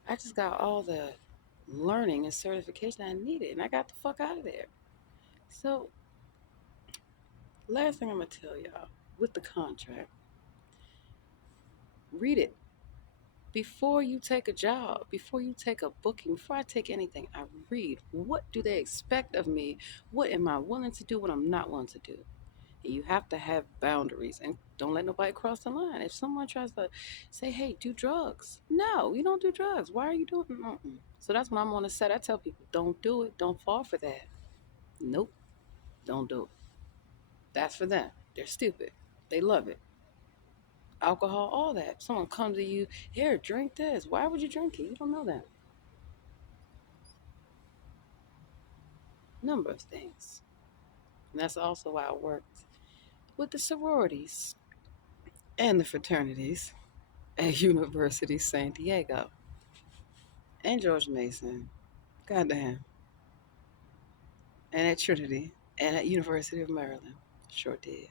I just got all the learning and certification I needed, and I got the fuck out of there. So, last thing I'm gonna tell y'all with the contract, read it before you take a job, before you take a booking, before I take anything. I read what do they expect of me, what am I willing to do, what I'm not willing to do. And you have to have boundaries and don't let nobody cross the line. If someone tries to say, hey, do drugs, no, you don't do drugs. Why are you doing it? Mm-mm. So that's what I'm on the set. I tell people, don't do it. Don't fall for that. Nope, don't do it. That's for them. They're stupid. They love it. Alcohol, all that. Someone comes to you, here, drink this. Why would you drink it? You don't know that. Number of things. And that's also why I worked with the sororities and the fraternities at University San Diego and George Mason. Goddamn. And at Trinity and at University of Maryland. Sure did.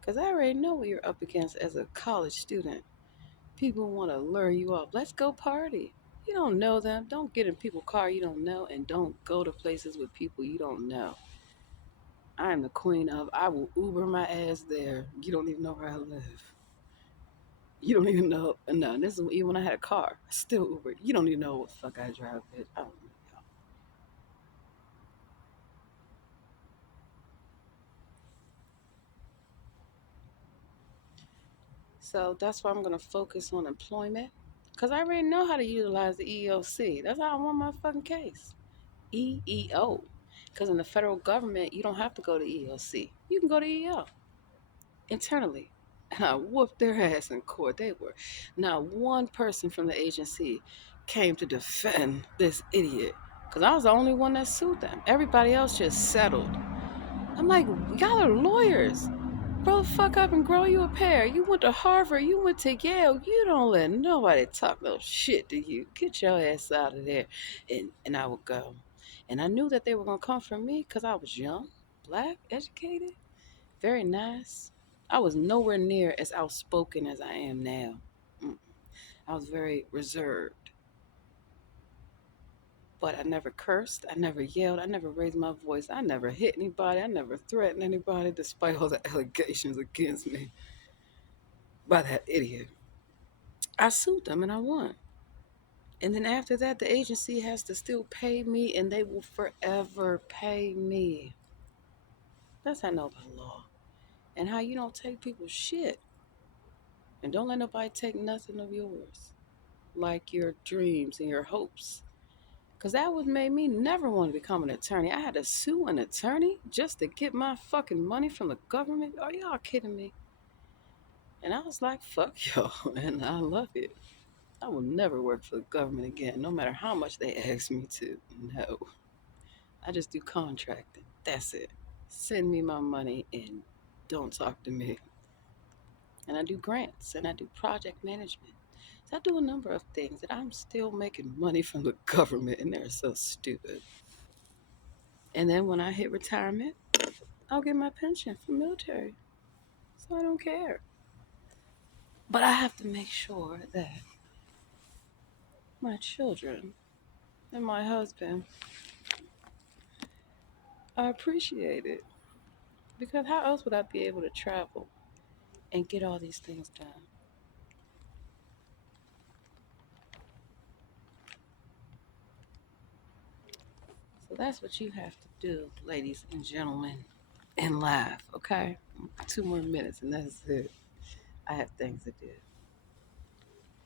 Because I already know what you're up against as a college student. People want to lure you up. Let's go party. You don't know them. Don't get in people's car you don't know, and don't go to places with people you don't know. I am the queen of I will Uber my ass there. You don't even know where I live. You don't even know. No, this is even when I had a car. I still Uber. You don't even know what the fuck I drive, bitch. I don't know. So that's why I'm going to focus on employment. Because I already know how to utilize the EEOC. That's how I won my fucking case. EEO. Because in the federal government, you don't have to go to EEOC. You can go to EEO internally. And I whooped their ass in court. They were. Not one person from the agency came to defend this idiot. Because I was the only one that sued them. Everybody else just settled. I'm like, y'all are lawyers. Grow the fuck up and grow you a pair. You went to Harvard, you went to Yale. You don't let nobody talk no shit to you. Get your ass out of there. And I would go. And I knew that they were going to come from me because I was young, black, educated, very nice. I was nowhere near as outspoken as I am now. Mm. I was very reserved. But I never cursed. I never yelled. I never raised my voice. I never hit anybody. I never threatened anybody despite all the allegations against me by that idiot. I sued them and I won. And then after that, the agency has to still pay me and they will forever pay me. That's how I know about law. And how you don't take people's shit. And don't let nobody take nothing of yours. Like your dreams and your hopes. Because that would make me never want to become an attorney. I had to sue an attorney just to get my fucking money from the government. Are y'all kidding me? And I was like, fuck y'all. And I love it. I will never work for the government again, no matter how much they ask me to. No. I just do contracting. That's it. Send me my money and don't talk to me. And I do grants and I do project management. So I do a number of things that I'm still making money from the government and they're so stupid. And then when I hit retirement, I'll get my pension from military. So I don't care. But I have to make sure that my children and my husband are appreciated. Because how else would I be able to travel and get all these things done? So that's what you have to do, ladies and gentlemen, and laugh, okay? 2 more minutes and that's it. I have things to do.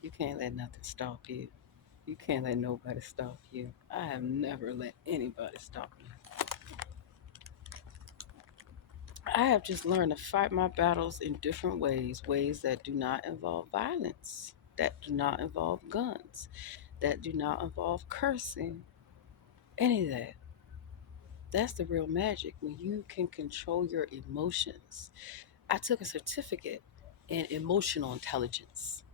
You can't let nothing stop you. You can't let nobody stop you. I have never let anybody stop me. I have just learned to fight my battles in different ways that do not involve violence, that do not involve guns, that do not involve cursing, any of that. That's the real magic when you can control your emotions. I took a certificate in emotional intelligence.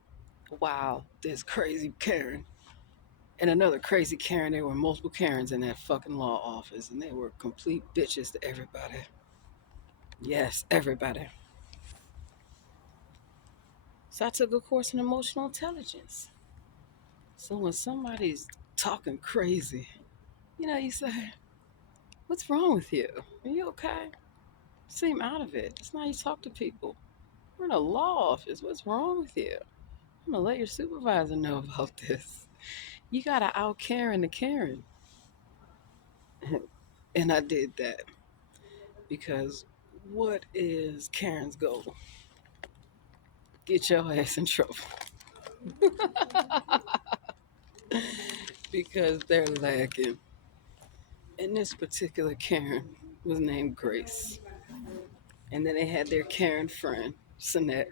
Wow, this crazy Karen and another crazy Karen. There were multiple Karens in that fucking law office, and they were complete bitches to everybody. Yes, everybody. So I took a course in emotional intelligence. So when somebody's talking crazy, you say, "What's wrong with you? Are you okay? Seem out of it. It's not how you talk to people. We're in a law office. What's wrong with you? I'm gonna let your supervisor know about this. You gotta out Karen the Karen." And I did that because what is Karen's goal? Get your ass in trouble because they're lacking. And this particular Karen was named Grace. And then they had their Karen friend, Sinette.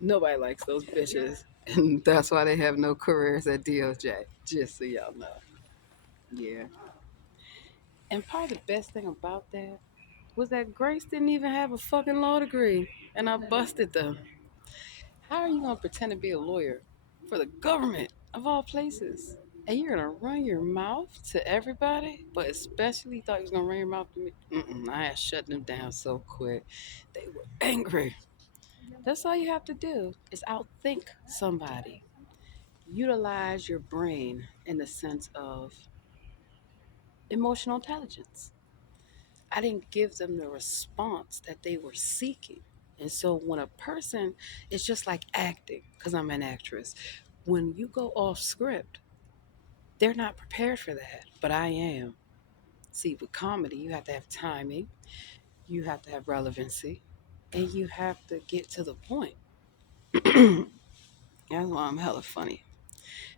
Nobody likes those bitches. And that's why they have no careers at DOJ, just so y'all know. Yeah. And probably the best thing about that was that Grace didn't even have a fucking law degree. And I busted them. How are you going to pretend to be a lawyer for the government of all places? And you're going to run your mouth to everybody, but especially thought you was going to run your mouth to me? I had shut them down so quick. They were angry. That's all you have to do is outthink somebody. Utilize your brain in the sense of emotional intelligence. I didn't give them the response that they were seeking. And so when a person, it's just like acting, because I'm an actress. When you go off script, they're not prepared for that, but I am. See, with comedy, you have to have timing, you have to have relevancy, and you have to get to the point. That's why I'm hella funny.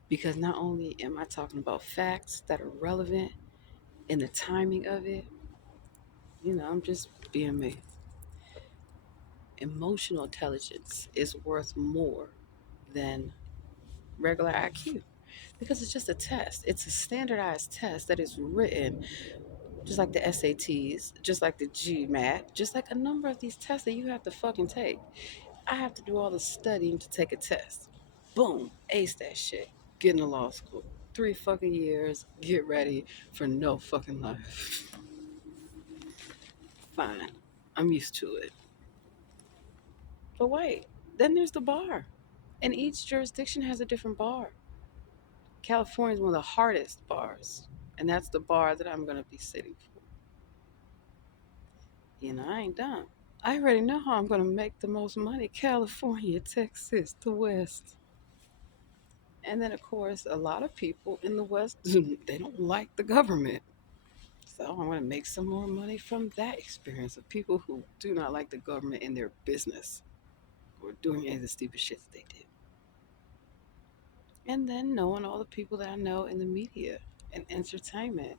Because not only am I talking about facts that are relevant and the timing of it, I'm just being me. Emotional intelligence is worth more than regular IQ because it's just a test. It's a standardized test that is written just like the SATs, just like the GMAT, just like a number of these tests that you have to fucking take. I have to do all the studying to take a test. Boom, ace that shit. Get into law school. 3 fucking years, get ready for no fucking life. Fine, I'm used to it. But wait, then there's the bar. And each jurisdiction has a different bar. California is one of the hardest bars, and that's the bar that I'm going to be sitting for. I ain't done. I already know how I'm going to make the most money: California, Texas, the West. And then, of course, a lot of people in the West, they don't like the government. So I'm going to make some more money from that experience of people who do not like the government in their business or doing any of the stupid shit that they did. And then knowing all the people that I know in the media and entertainment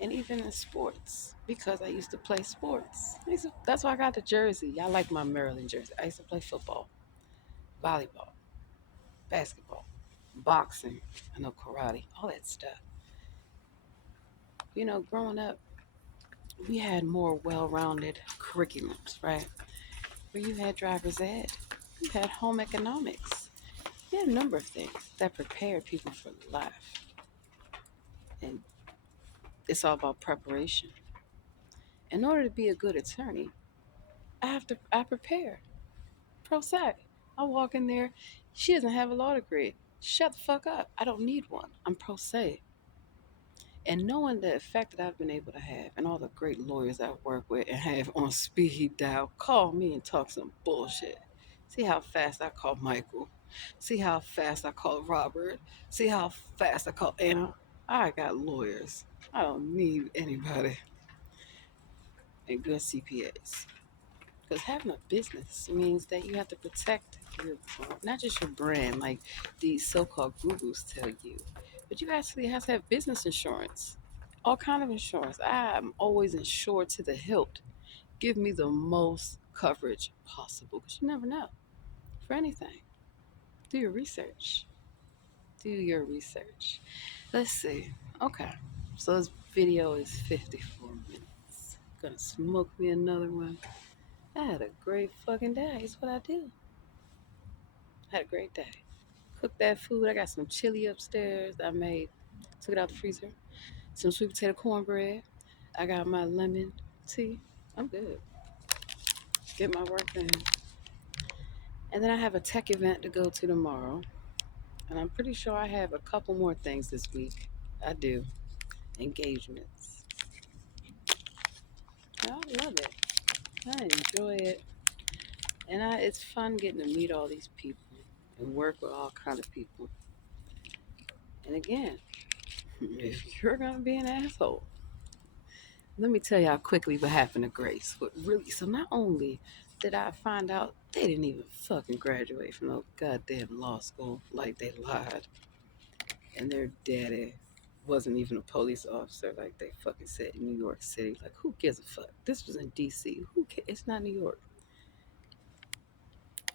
and even in sports because I used to play sports. That's why I got the jersey. I like my Maryland jersey. I used to play football, volleyball, basketball, boxing, I know karate, all that stuff. Growing up, we had more well-rounded curriculums, right? Where you had driver's ed, you had home economics, you had a number of things that prepared people for life. And it's all about preparation. In order to be a good attorney, I prepare. Pro se. I walk in there, she doesn't have a law degree. Shut the fuck up. I don't need one. I'm pro se. And knowing the effect that I've been able to have and all the great lawyers I work with and have on speed dial call me and talk some bullshit. See how fast I call Michael. See how fast I call Robert. See how fast I call Anna. I got lawyers. I don't need anybody. And good CPAs. Because having a business means that you have to protect your, not just your brand, like these so-called gurus tell you, but you actually have to have business insurance, all kind of insurance. I'm always insured to the hilt. Give me the most coverage possible, because you never know for anything. Do your research. Do your research. Let's see. Okay, so this video is 54 minutes. Gonna smoke me another one. I had a great fucking day. It's what I do. Had a great day. Cooked that food. I got some chili upstairs I made. Took it out the freezer. Some sweet potato cornbread. I got my lemon tea. I'm good. Get my work done. And then I have a tech event to go to tomorrow. And I'm pretty sure I have a couple more things this week. I do. Engagements. I love it. I enjoy it. And it's fun getting to meet all these people and work with all kind of people. And again, if you're gonna be an asshole, let me tell y'all quickly what happened to Grace. What really? So not only did I find out they didn't even fucking graduate from no goddamn law school, like they lied, and their daddy wasn't even a police officer, like they fucking said in New York City. Like who gives a fuck? This was in D.C. Who cares? It's not New York.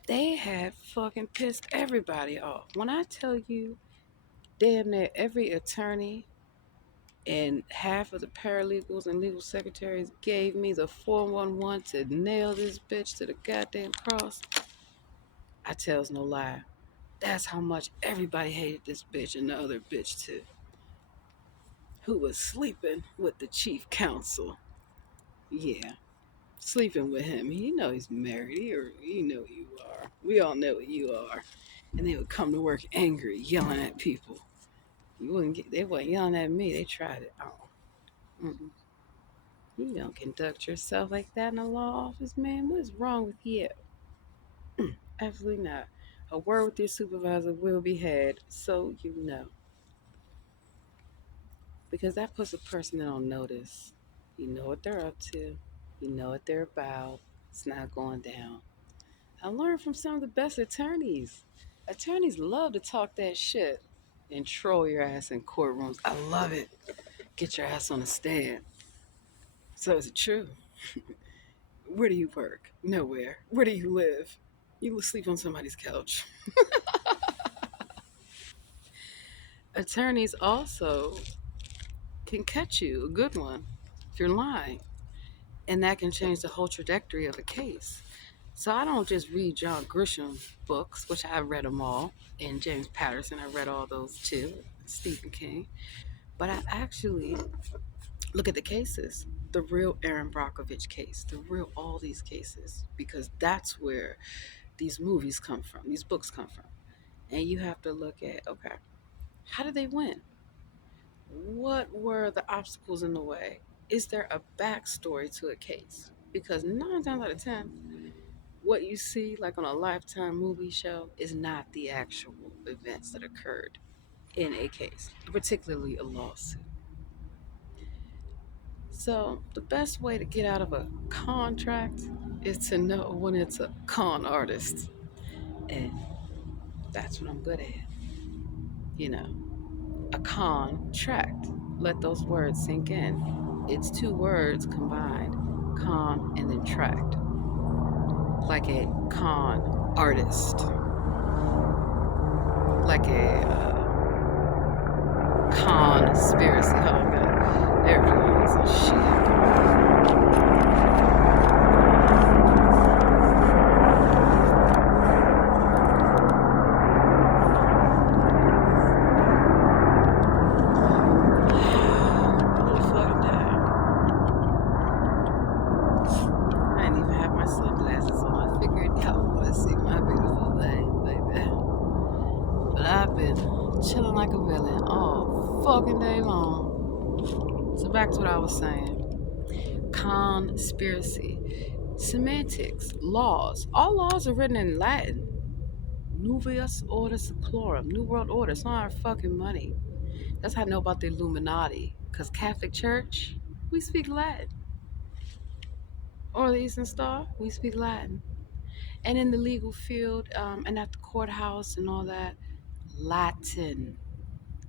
They had fucking pissed everybody off. When I tell you, damn near every attorney and half of the paralegals and legal secretaries gave me the 411 to nail this bitch to the goddamn cross. I tells no lie. That's how much everybody hated this bitch and the other bitch too, who was sleeping with the chief counsel. Yeah, sleeping with him. You know he's married. You know who you are. We all know who you are. And they would come to work angry, yelling at people. You wouldn't get. They weren't yelling at me. They tried it. Oh, mm-mm. You don't conduct yourself like that in a law office, man. What is wrong with you? Absolutely not. A word with your supervisor will be had, so you know. Because that puts a person on notice. You know what they're up to, you know what they're about. It's not going down. I learned from some of the best attorneys. Attorneys love to talk that shit and troll your ass in courtrooms. I love it. Get your ass on the stand. So is it true? Where do you work? Nowhere. Where do you live? You will sleep on somebody's couch. Attorneys also can catch you, a good one, if you're lying. And that can change the whole trajectory of a case. So I don't just read John Grisham books, which I've read them all, and James Patterson, I read all those too, Stephen King. But I actually look at the cases, the real Aaron Brockovich case, the real all these cases, because that's where these movies come from, these books come from. And you have to look at, okay, how did they win? What were the obstacles in the way? Is there a backstory to a case? Because 9 times out of 10, what you see like on a Lifetime movie show is not the actual events that occurred in a case, particularly a lawsuit. So the best way to get out of a contract is to know when it's a con artist. And that's what I'm good at. You know, a contract. Let those words sink in. It's two words combined, con and then tract. Like a con artist. Like a conspiracy. Oh god, everyone's a shit. Holy fucking day. I didn't even have my sunglasses on. I figured y'all want to see my beautiful thing, baby. But I've been chilling like a villain all fucking day long. So back to what I was saying. Conspiracy. Semantics. Laws. All laws are written in Latin. Nuvius Order Seclorum. New World Order. It's not our fucking money. That's how I know about the Illuminati. Because Catholic Church, we speak Latin. Or the Eastern Star, we speak Latin. And in the legal field, and at the courthouse and all that, Latin.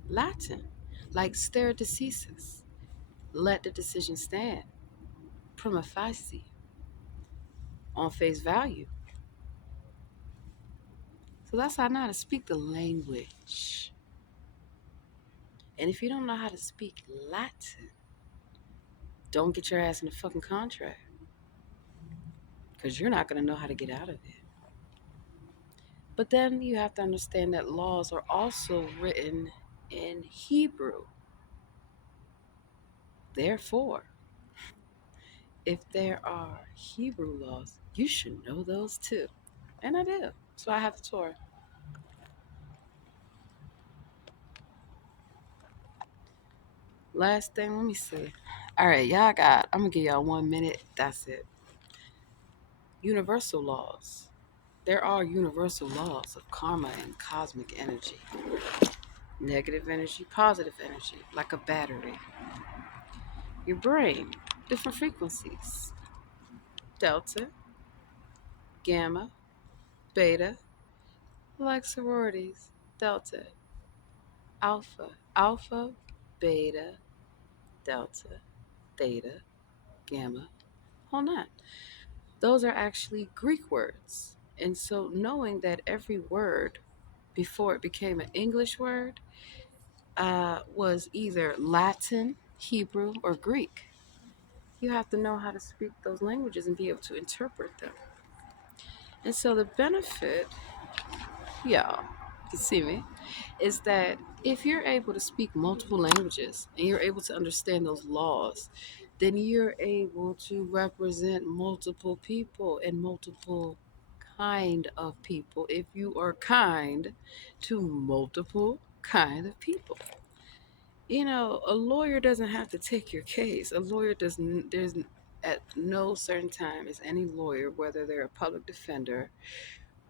Latin. Like stare decisis. Let the decision stand. Prima facie. On face value. So that's how I know how to speak the language. And if you don't know how to speak Latin, don't get your ass in a fucking contract. Because you're not going to know how to get out of it. But then you have to understand that laws are also written in Hebrew. Therefore, if there are Hebrew laws, you should know those too. And I do. So I have the Torah. Last thing, let me see. All right, y'all got, I'm gonna give y'all 1 minute. That's it. Universal laws. There are universal laws of karma and cosmic energy. Negative energy, positive energy, like a battery. Your brain, different frequencies. Delta, gamma, beta, like sororities. Delta, alpha, alpha, beta, delta, theta, gamma, whole nine. Those are actually Greek words. And so knowing that every word before it became an English word was either Latin, Hebrew, or Greek. You have to know how to speak those languages and be able to interpret them. And so the benefit, y'all, you can see me, is that if you're able to speak multiple languages and you're able to understand those laws, then you're able to represent multiple people and multiple kind of people if you are kind to multiple kind of people. A lawyer doesn't have to take your case. A lawyer doesn't, there's at no certain time is any lawyer, whether they're a public defender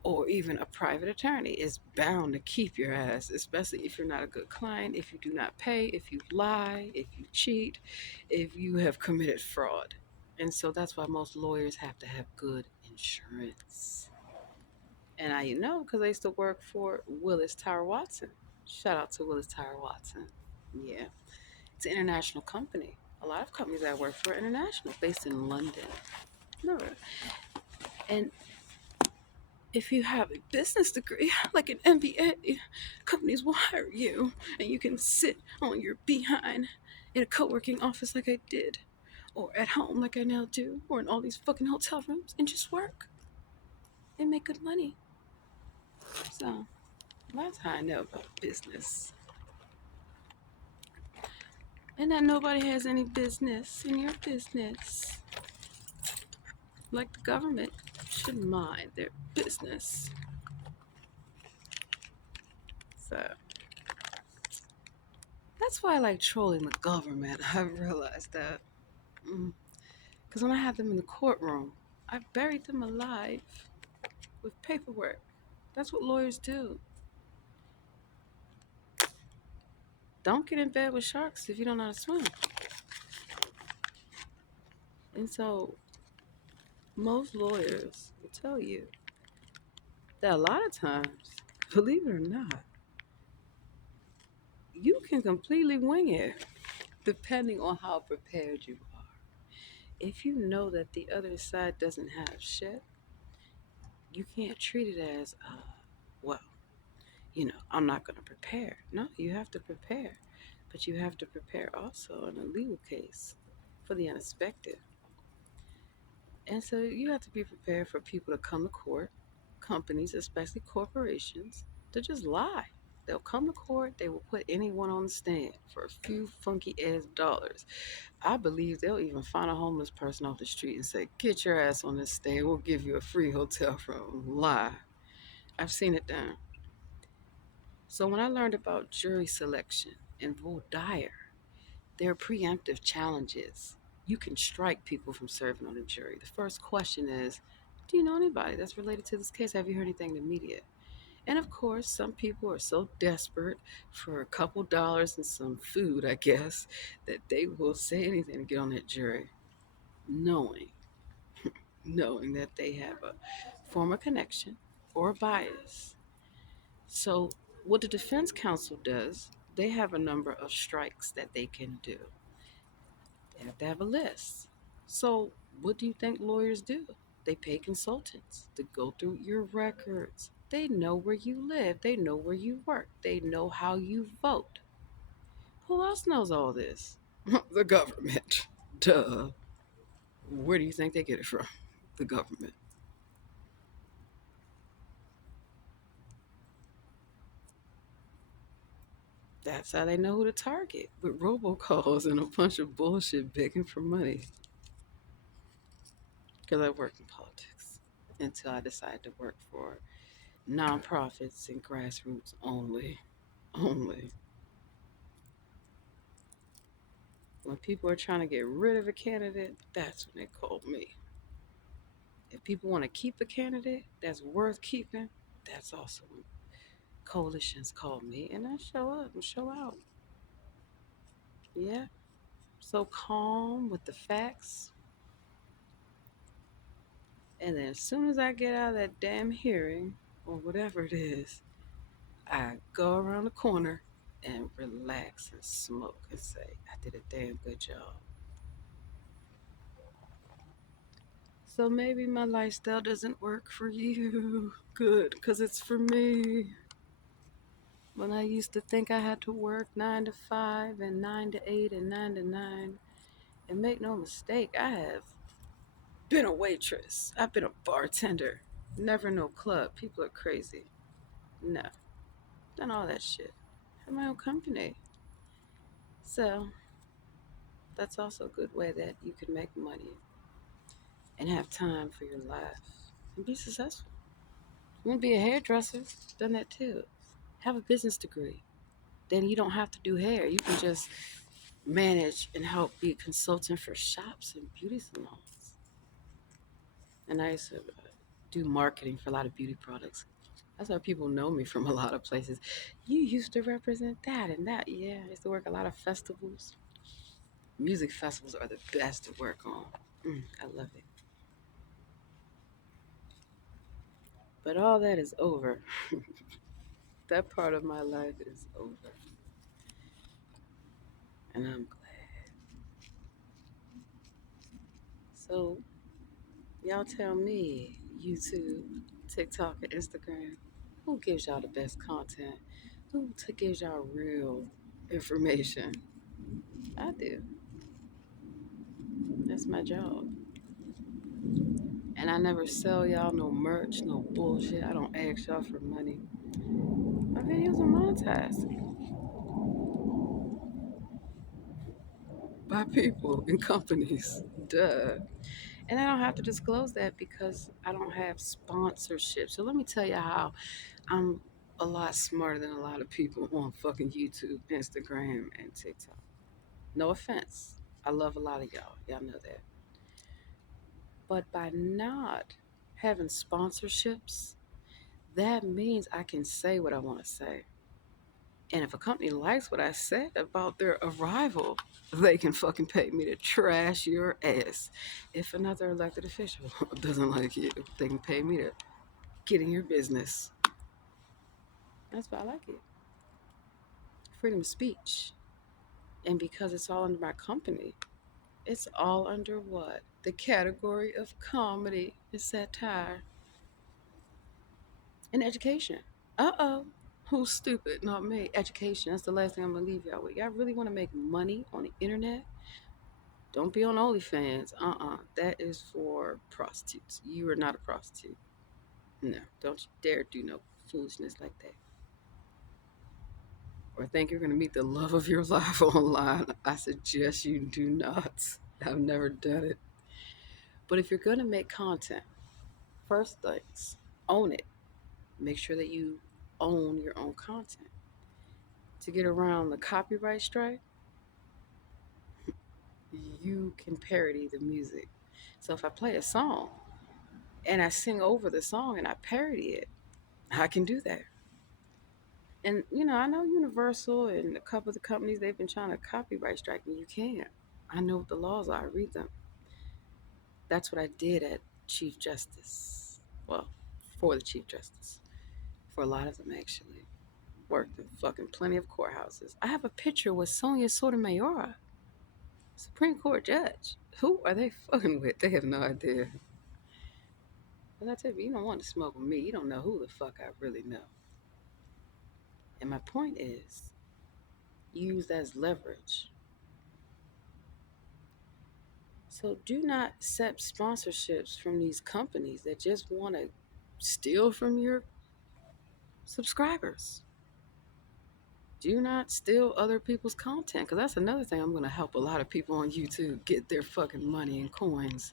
or even a private attorney, is bound to keep your ass, especially if you're not a good client, if you do not pay, if you lie, if you cheat, if you have committed fraud. And so that's why most lawyers have to have good insurance. And I know because I used to work for Willis Tower Watson. Shout out to Willis Tower Watson. Yeah. It's an international company. A lot of companies I work for are international, based in London. No. And if you have a business degree, like an MBA, companies will hire you and you can sit on your behind in a co working office like I did, or at home like I now do, or in all these fucking hotel rooms and just work and make good money. So that's how I know about business. And that nobody has any business in your business. Like the government should mind their business. So that's why I like trolling the government. I've realized that. Because when I had them in the courtroom, I buried them alive with paperwork. That's what lawyers do. Don't get in bed with sharks if you don't know how to swim. And so most lawyers will tell you that a lot of times, believe it or not, you can completely wing it depending on how prepared you are. If you know that the other side doesn't have shit, you can't treat it as, well, I'm not going to prepare. No, you have to prepare. But you have to prepare also in a legal case for the unexpected. And so you have to be prepared for people to come to court, companies, especially corporations, to just lie. They'll come to court, they will put anyone on the stand for a few funky ass dollars. I believe they'll even find a homeless person off the street and say, "Get your ass on this stand, we'll give you a free hotel room." Lie. I've seen it done. So when I learned about jury selection in voir dire, there are preemptive challenges. You can strike people from serving on a jury. The first question is, do you know anybody that's related to this case? Have you heard anything in the media? And of course, some people are so desperate for a couple dollars and some food, I guess, that they will say anything to get on that jury, knowing, knowing that they have a former connection or a bias. So, what the defense counsel does, they have a number of strikes that they can do. They have to have a list. So, what do you think lawyers do? They pay consultants to go through your records. They know where you live, they know where you work, they know how you vote. Who else knows all this? The government. Duh. Where do you think they get it from? The government. That's how they know who to target, with robocalls and a bunch of bullshit begging for money. Because I worked in politics until I decided to work for nonprofits and grassroots only. Only. When people are trying to get rid of a candidate, that's when they call me. If people want to keep a candidate that's worth keeping, that's also when coalitions call me and I show up and show out. Yeah. So calm with the facts. And then as soon as I get out of that damn hearing or whatever it is, I go around the corner and relax and smoke and say, I did a damn good job. So maybe my lifestyle doesn't work for you. Good, because it's for me. When I used to think I had to work 9 to 5 and 9 to 8 and 9 to 9, and make no mistake, I have been a waitress. I've been a bartender. Never no club. People are crazy. No, done all that shit. Have my own company. So that's also a good way that you can make money and have time for your life and be successful. You want to be a hairdresser? Done that too. Have a business degree. Then you don't have to do hair. You can just manage and help be a consultant for shops and beauty salons. And I used to do marketing for a lot of beauty products. That's how people know me from a lot of places. You used to represent that and that. Yeah, I used to work a lot of festivals. Music festivals are the best to work on. I love it. But all that is over. That part of my life is over. And I'm glad. So, y'all tell me, YouTube, TikTok, and Instagram, who gives y'all the best content? Gives y'all real information? I do. That's my job. And I never sell y'all no merch, no bullshit. I don't ask y'all for money. My videos are monetized by people and companies. Duh. And I don't have to disclose that because I don't have sponsorship. So let me tell you how I'm a lot smarter than a lot of people on fucking YouTube, Instagram, and TikTok. No offense. I love a lot of y'all. Y'all know that. But by not having sponsorships, that means I can say what I want to say. And if a company likes what I said about their arrival, they can fucking pay me to trash your ass. If another elected official doesn't like you, they can pay me to get in your business. That's why I like it. Freedom of speech. And because it's all under my company, it's all under what? The category of comedy and satire and education. Uh-oh. Who's stupid? Not me. Education. That's the last thing I'm gonna leave y'all with. Y'all really want to make money on the internet? Don't be on OnlyFans. That is for prostitutes. You are not a prostitute. No. Don't you dare do no foolishness like that. Or think you're gonna meet the love of your life online. I suggest you do not. I've never done it. But if you're gonna make content, first things, own it. Make sure that you own your own content. To get around the copyright strike, you can parody the music. So if I play a song and I sing over the song and I parody it, I can do that. And I know Universal and a couple of the companies they've been trying to copyright strike me. You can't. I know what the laws are. I read them. That's what I did at Chief Justice. Well, for the Chief Justice. For a lot of them actually. Worked in fucking plenty of courthouses. I have a picture with Sonia Sotomayor, Supreme Court judge. Who are they fucking with? They have no idea. But I tell you, you don't want to smoke with me. You don't know who the fuck I really know. And my point is, use that as leverage. So do not accept sponsorships from these companies that just want to steal from your subscribers. Do not steal other people's content, because that's another thing I'm going to help a lot of people on YouTube get their fucking money and coins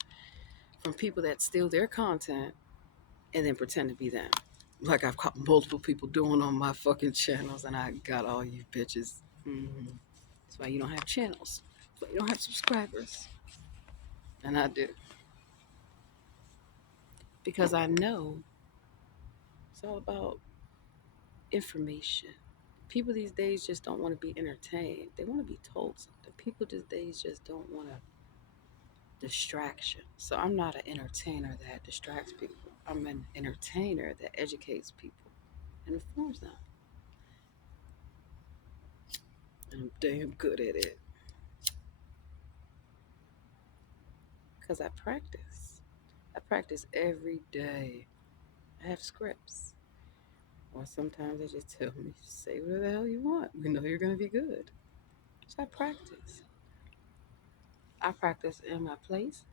from people that steal their content and then pretend to be them. Like I've caught multiple people doing on my fucking channels, and I got all you bitches. That's why you don't have channels. But you don't have subscribers. And I do. Because I know it's all about information. People these days just don't want to be entertained. They want to be told something. People these days just don't want a distraction. So I'm not an entertainer that distracts people. I'm an entertainer that educates people and informs them. And I'm damn good at it. Because I practice. I practice every day. I have scripts. Or sometimes they just tell me, say whatever the hell you want. We know you're going to be good. So I practice. I practice in my place.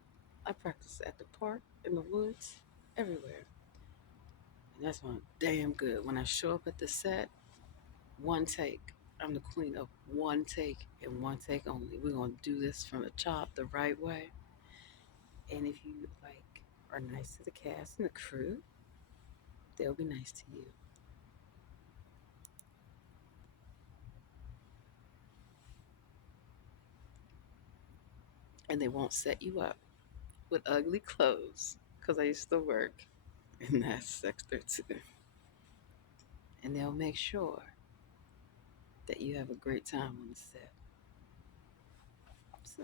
I practice at the park, in the woods, everywhere. And that's why I'm damn good. When I show up at the set, one take. I'm the queen of one take and one take only. We're going to do this from the top the right way. And if you like are nice to the cast and the crew, they'll be nice to you. And they won't set you up with ugly clothes because I used to work in that sector too. And they'll make sure that you have a great time on the set. So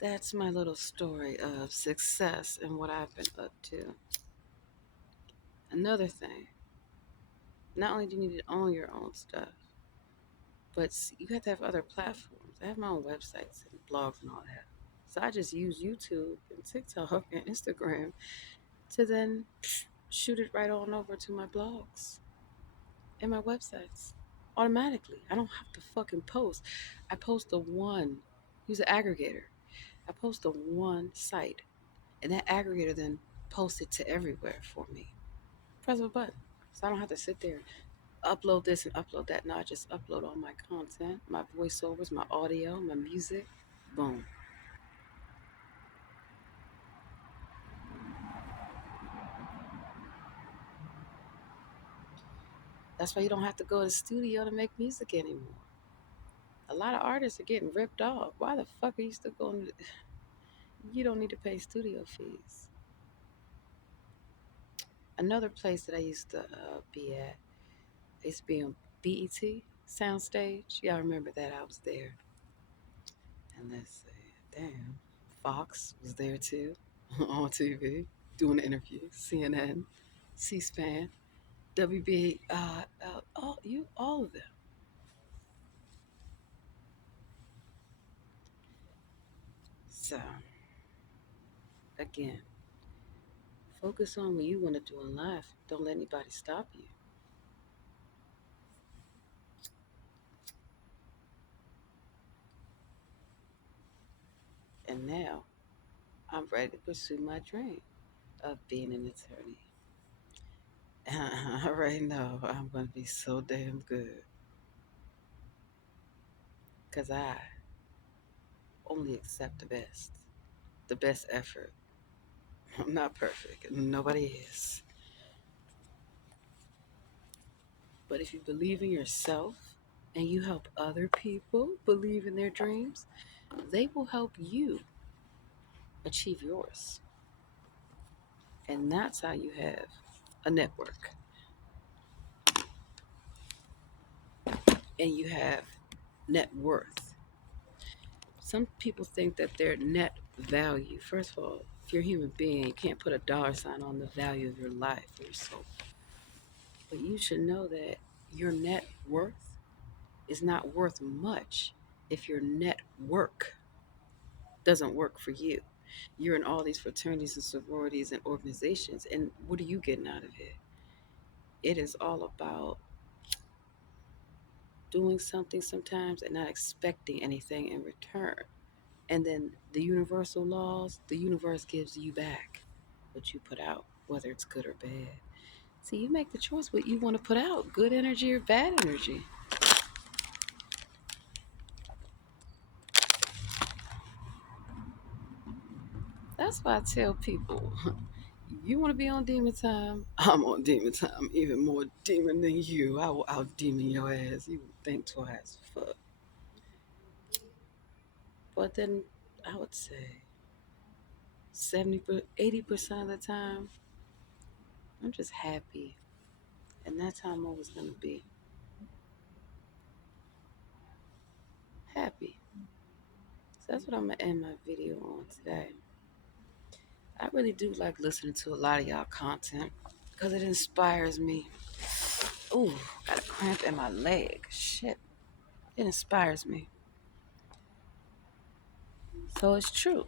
that's my little story of success and what I've been up to. Another thing, not only do you need to own your own stuff, but you have to have other platforms. I have my own websites and blogs and all that. So I just use YouTube and TikTok and Instagram to then shoot it right on over to my blogs and my websites automatically. I don't have to fucking post. I post the one, use an aggregator. I post the one site, and that aggregator then posts it to everywhere for me. Press a button. So I don't have to sit there, upload this and upload that. No, I just upload all my content, my voiceovers, my audio, my music. Boom. That's why you don't have to go to the studio to make music anymore. A lot of artists are getting ripped off. Why the fuck are you still going to... You don't need to pay studio fees. Another place that I used to be at, I used to be on BET Soundstage. Y'all remember that? I was there. And let's see, damn, Fox was there too on TV doing interviews. CNN, C-SPAN, WB, all of them. So again, focus on what you want to do in life. Don't let anybody stop you. And now I'm ready to pursue my dream of being an attorney. I already know I'm going to be so damn good because I only accept the best effort. I'm not perfect. Nobody is. But if you believe in yourself and you help other people believe in their dreams, they will help you achieve yours. And that's how you have a network. And you have net worth. Some people think that their net value, first of all, if you're a human being, you can't put a dollar sign on the value of your life or your soul. But you should know that your net worth is not worth much if your network doesn't work for you. You're in all these fraternities and sororities and organizations, and what are you getting out of it? It is all about doing something sometimes and not expecting anything in return. And then the universal laws, the universe gives you back what you put out, whether it's good or bad. So you make the choice what you want to put out, good energy or bad energy. That's why I tell people, you want to be on demon time? I'm on demon time, even more demon than you. I will out demon your ass. You think twice. Fuck. But then I would say 80% of the time, I'm just happy. And that's how I'm always going to be happy. So that's what I'm going to end my video on today. I really do like listening to a lot of y'all content because it inspires me. Ooh, got a cramp in my leg. Shit. It inspires me. So it's true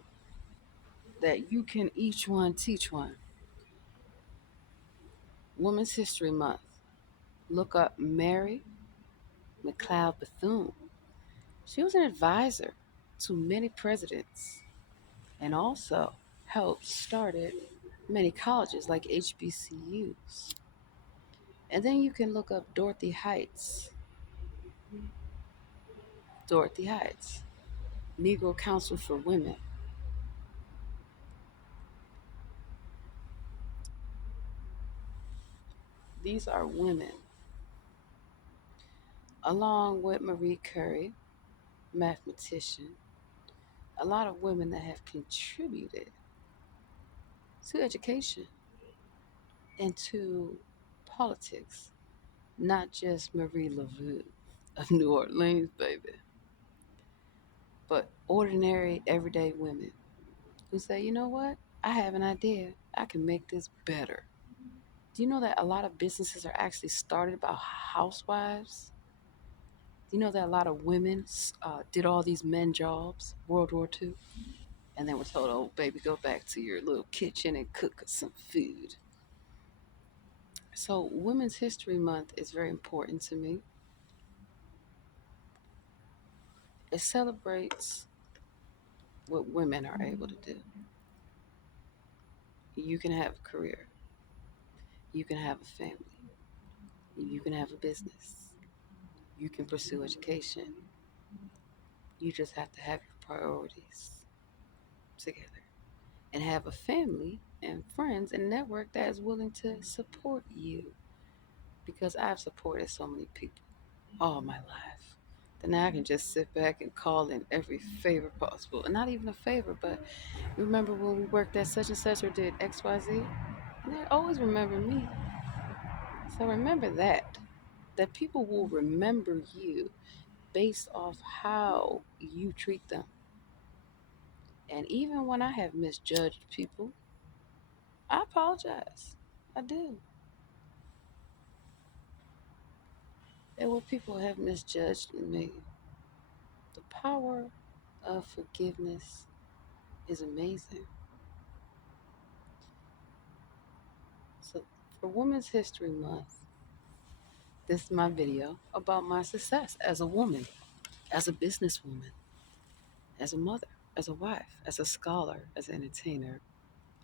that you can each one teach one. Women's History Month. Look up Mary McLeod Bethune. She was an advisor to many presidents and also helped started many colleges like HBCUs. And then you can look up Dorothy Heights. Dorothy Heights, Negro Council for Women. These are women, along with Marie Curie, mathematician, a lot of women that have contributed to education and to politics, not just Marie Laveau of New Orleans, baby, but ordinary, everyday women who say, you know what? I have an idea. I can make this better. Do you know that a lot of businesses are actually started by housewives? Do you know that a lot of women did all these men jobs, World War II, and then were told, oh, baby, go back to your little kitchen and cook us some food? So, Women's History Month is very important to me. It celebrates what women are able to do. You can have a career, you can have a family, you can have a business, you can pursue education. You just have to have your priorities together and have a family and friends and network that is willing to support you. Because I've supported so many people all my life that now I can just sit back and call in every favor possible. And not even a favor, but remember when we worked at such and such or did XYZ? And they always remember me. So remember that people will remember you based off how you treat them. And even when I have misjudged people, I apologize. I do. And when people have misjudged me, the power of forgiveness is amazing. So, for Women's History Month, this is my video about my success as a woman, as a businesswoman, as a mother, as a wife, as a scholar, as an entertainer,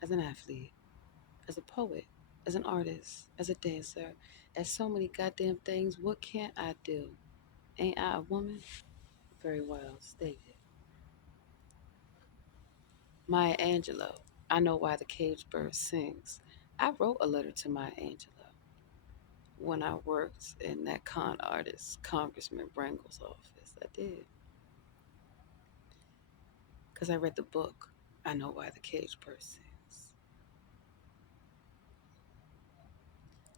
as an athlete, as a poet, as an artist, as a dancer, as so many goddamn things. What can't I do? Ain't I a woman? Very well stated. Maya Angelou, I know why the caged bird sings. I wrote a letter to Maya Angelou when I worked in that con artist, Congressman Brangle's office. I did. Because I read the book, I Know Why the Caged Bird Sings.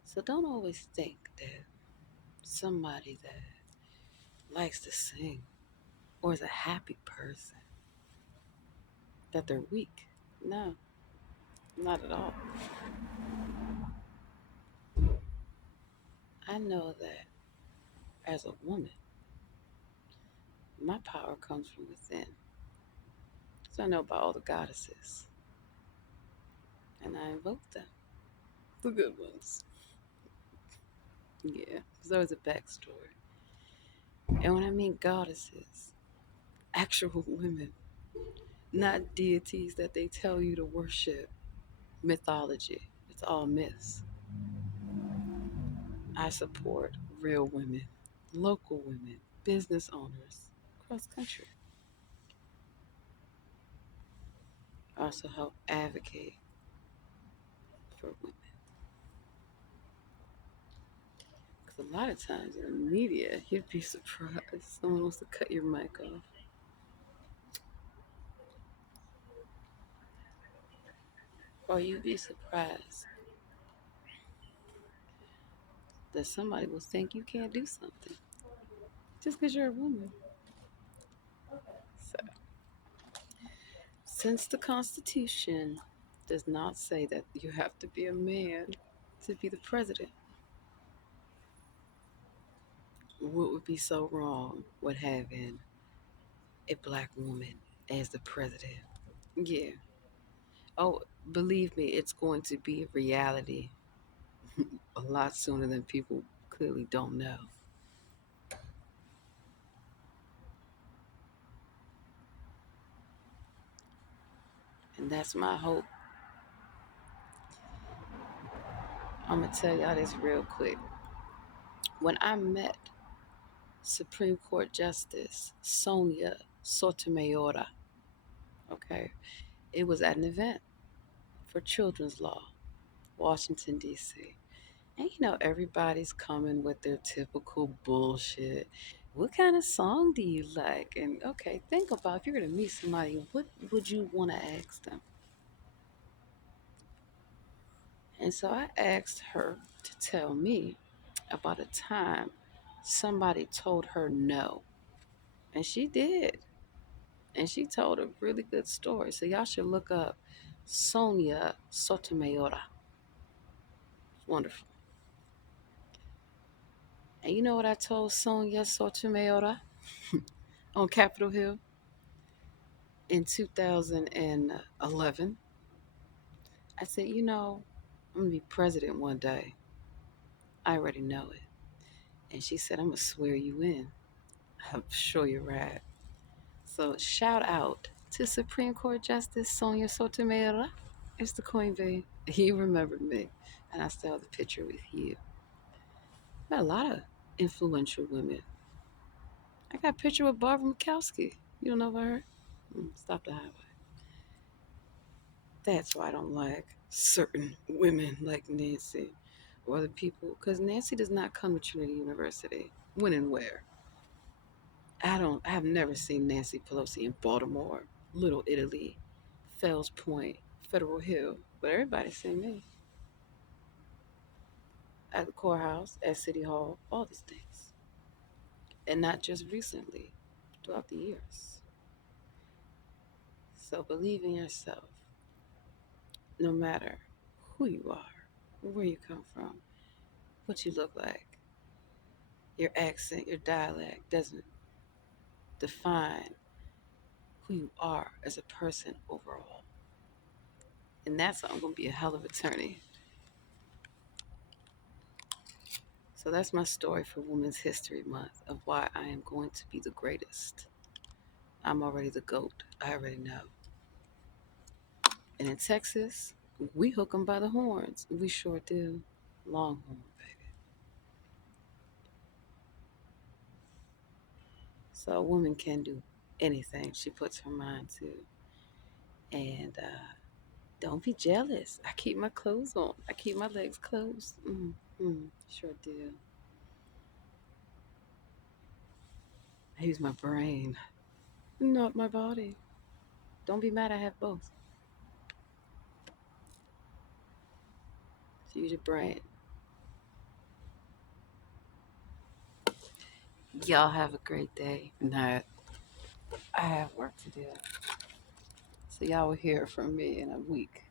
So don't always think that somebody that likes to sing or is a happy person, that they're weak. No, not at all. I know that as a woman, my power comes from within. So I know about all the goddesses, and I invoke them, the good ones. Yeah, because there was a backstory. And when I mean goddesses, actual women, not deities that they tell you to worship, mythology. It's all myths. I support real women, local women, business owners across country. I also help advocate for women. Because a lot of times in the media, you'd be surprised someone wants to cut your mic off. Or you'd be surprised that somebody will think you can't do something just because you're a woman. So, since the Constitution does not say that you have to be a man to be the president, what would be so wrong with having a black woman as the president? Yeah. Oh, believe me, it's going to be a reality a lot sooner than people clearly don't know. And that's my hope. I'm going to tell y'all this real quick. When I met Supreme Court Justice Sonia Sotomayor, okay, it was at an event for children's law, Washington, D.C. And everybody's coming with their typical bullshit. What kind of song do you like? And okay, think about if you're going to meet somebody, what would you want to ask them? And so I asked her to tell me about a time somebody told her no. And she did. And she told a really good story. So y'all should look up Sonia Sotomayor. It's wonderful. And you know what I told Sonia Sotomayor on Capitol Hill in 2011? I said, I'm going to be president one day. I already know it. And she said, I'm going to swear you in. I'm sure you're right. So shout out to Supreme Court Justice Sonia Sotomayor. It's the Queen Bee. You remembered me. And I still have the picture with you. Got a lot of influential women. I got a picture with Barbara Mikowski. You don't know about her? Stop the highway. That's why I don't like certain women like Nancy or other people. Because Nancy does not come to Trinity University. When and where? I have never seen Nancy Pelosi in Baltimore, Little Italy, Fells Point, Federal Hill. But everybody's seen me at the courthouse, at City Hall, all these things. And not just recently, throughout the years. So believe in yourself, no matter who you are, where you come from, what you look like. Your accent, your dialect doesn't define who you are as a person overall. And that's why I'm going to be a hell of an attorney. So that's my story for Women's History Month of why I am going to be the greatest. I'm already the GOAT. I already know. And in Texas, we hook 'em by the horns. We sure do. Longhorn, baby. So a woman can do anything she puts her mind to. And don't be jealous. I keep my clothes on. I keep my legs closed. Sure do. I use my brain, not my body. Don't be mad I have both. So use your brain. Y'all have a great day. Night. I have work to do. So y'all will hear from me in a week.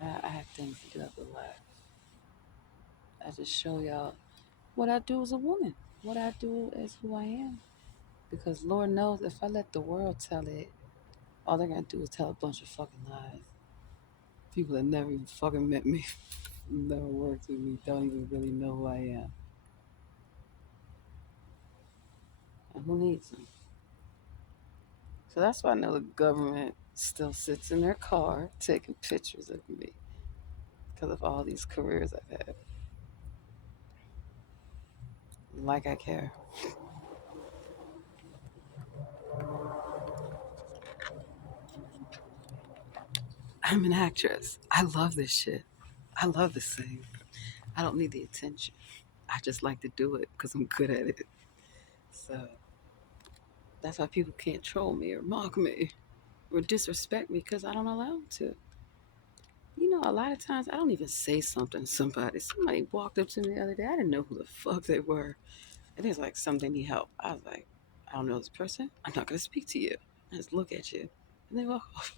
I have things to do after life. I just show y'all what I do as a woman, what I do as who I am. Because Lord knows if I let the world tell it, all they're gonna do is tell a bunch of fucking lies. People that never even fucking met me, never worked with me, don't even really know who I am. And who needs them? So that's why I know the government still sits in their car taking pictures of me because of all these careers I've had. Like I care. I'm an actress. I love this shit. I love to sing. I don't need the attention. I just like to do it because I'm good at it. So that's why people can't troll me or mock me or disrespect me because I don't allow them to. You know, a lot of times I don't even say something to somebody. Somebody walked up to me the other day. I didn't know who the fuck they were. And it's like, something need help. I was like, I don't know this person. I'm not going to speak to you. I just look at you. And they walk off.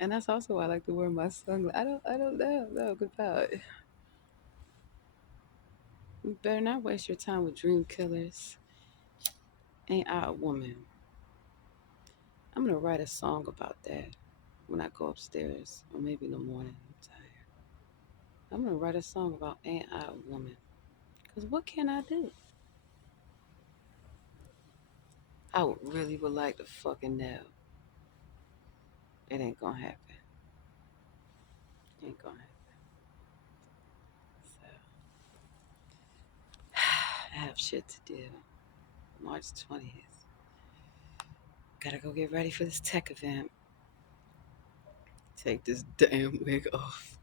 And that's also why I like to wear my sunglasses. I don't know about it. You better not waste your time with dream killers. Ain't I a woman? I'm gonna write a song about that when I go upstairs, or maybe in the morning. I'm tired. I'm gonna write a song about Ain't I a Woman? Cause what can I do? I would really would like to fucking know. It ain't gonna happen. It ain't gonna happen. So I have shit to do. March 20th. Gotta go get ready for this tech event. Take this damn wig off.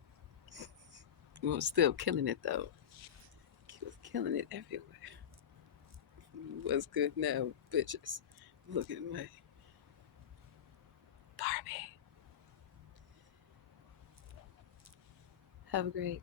Well, still killing it though. He was killing it everywhere. What's good now, bitches? Look at me. Barbie. Have a great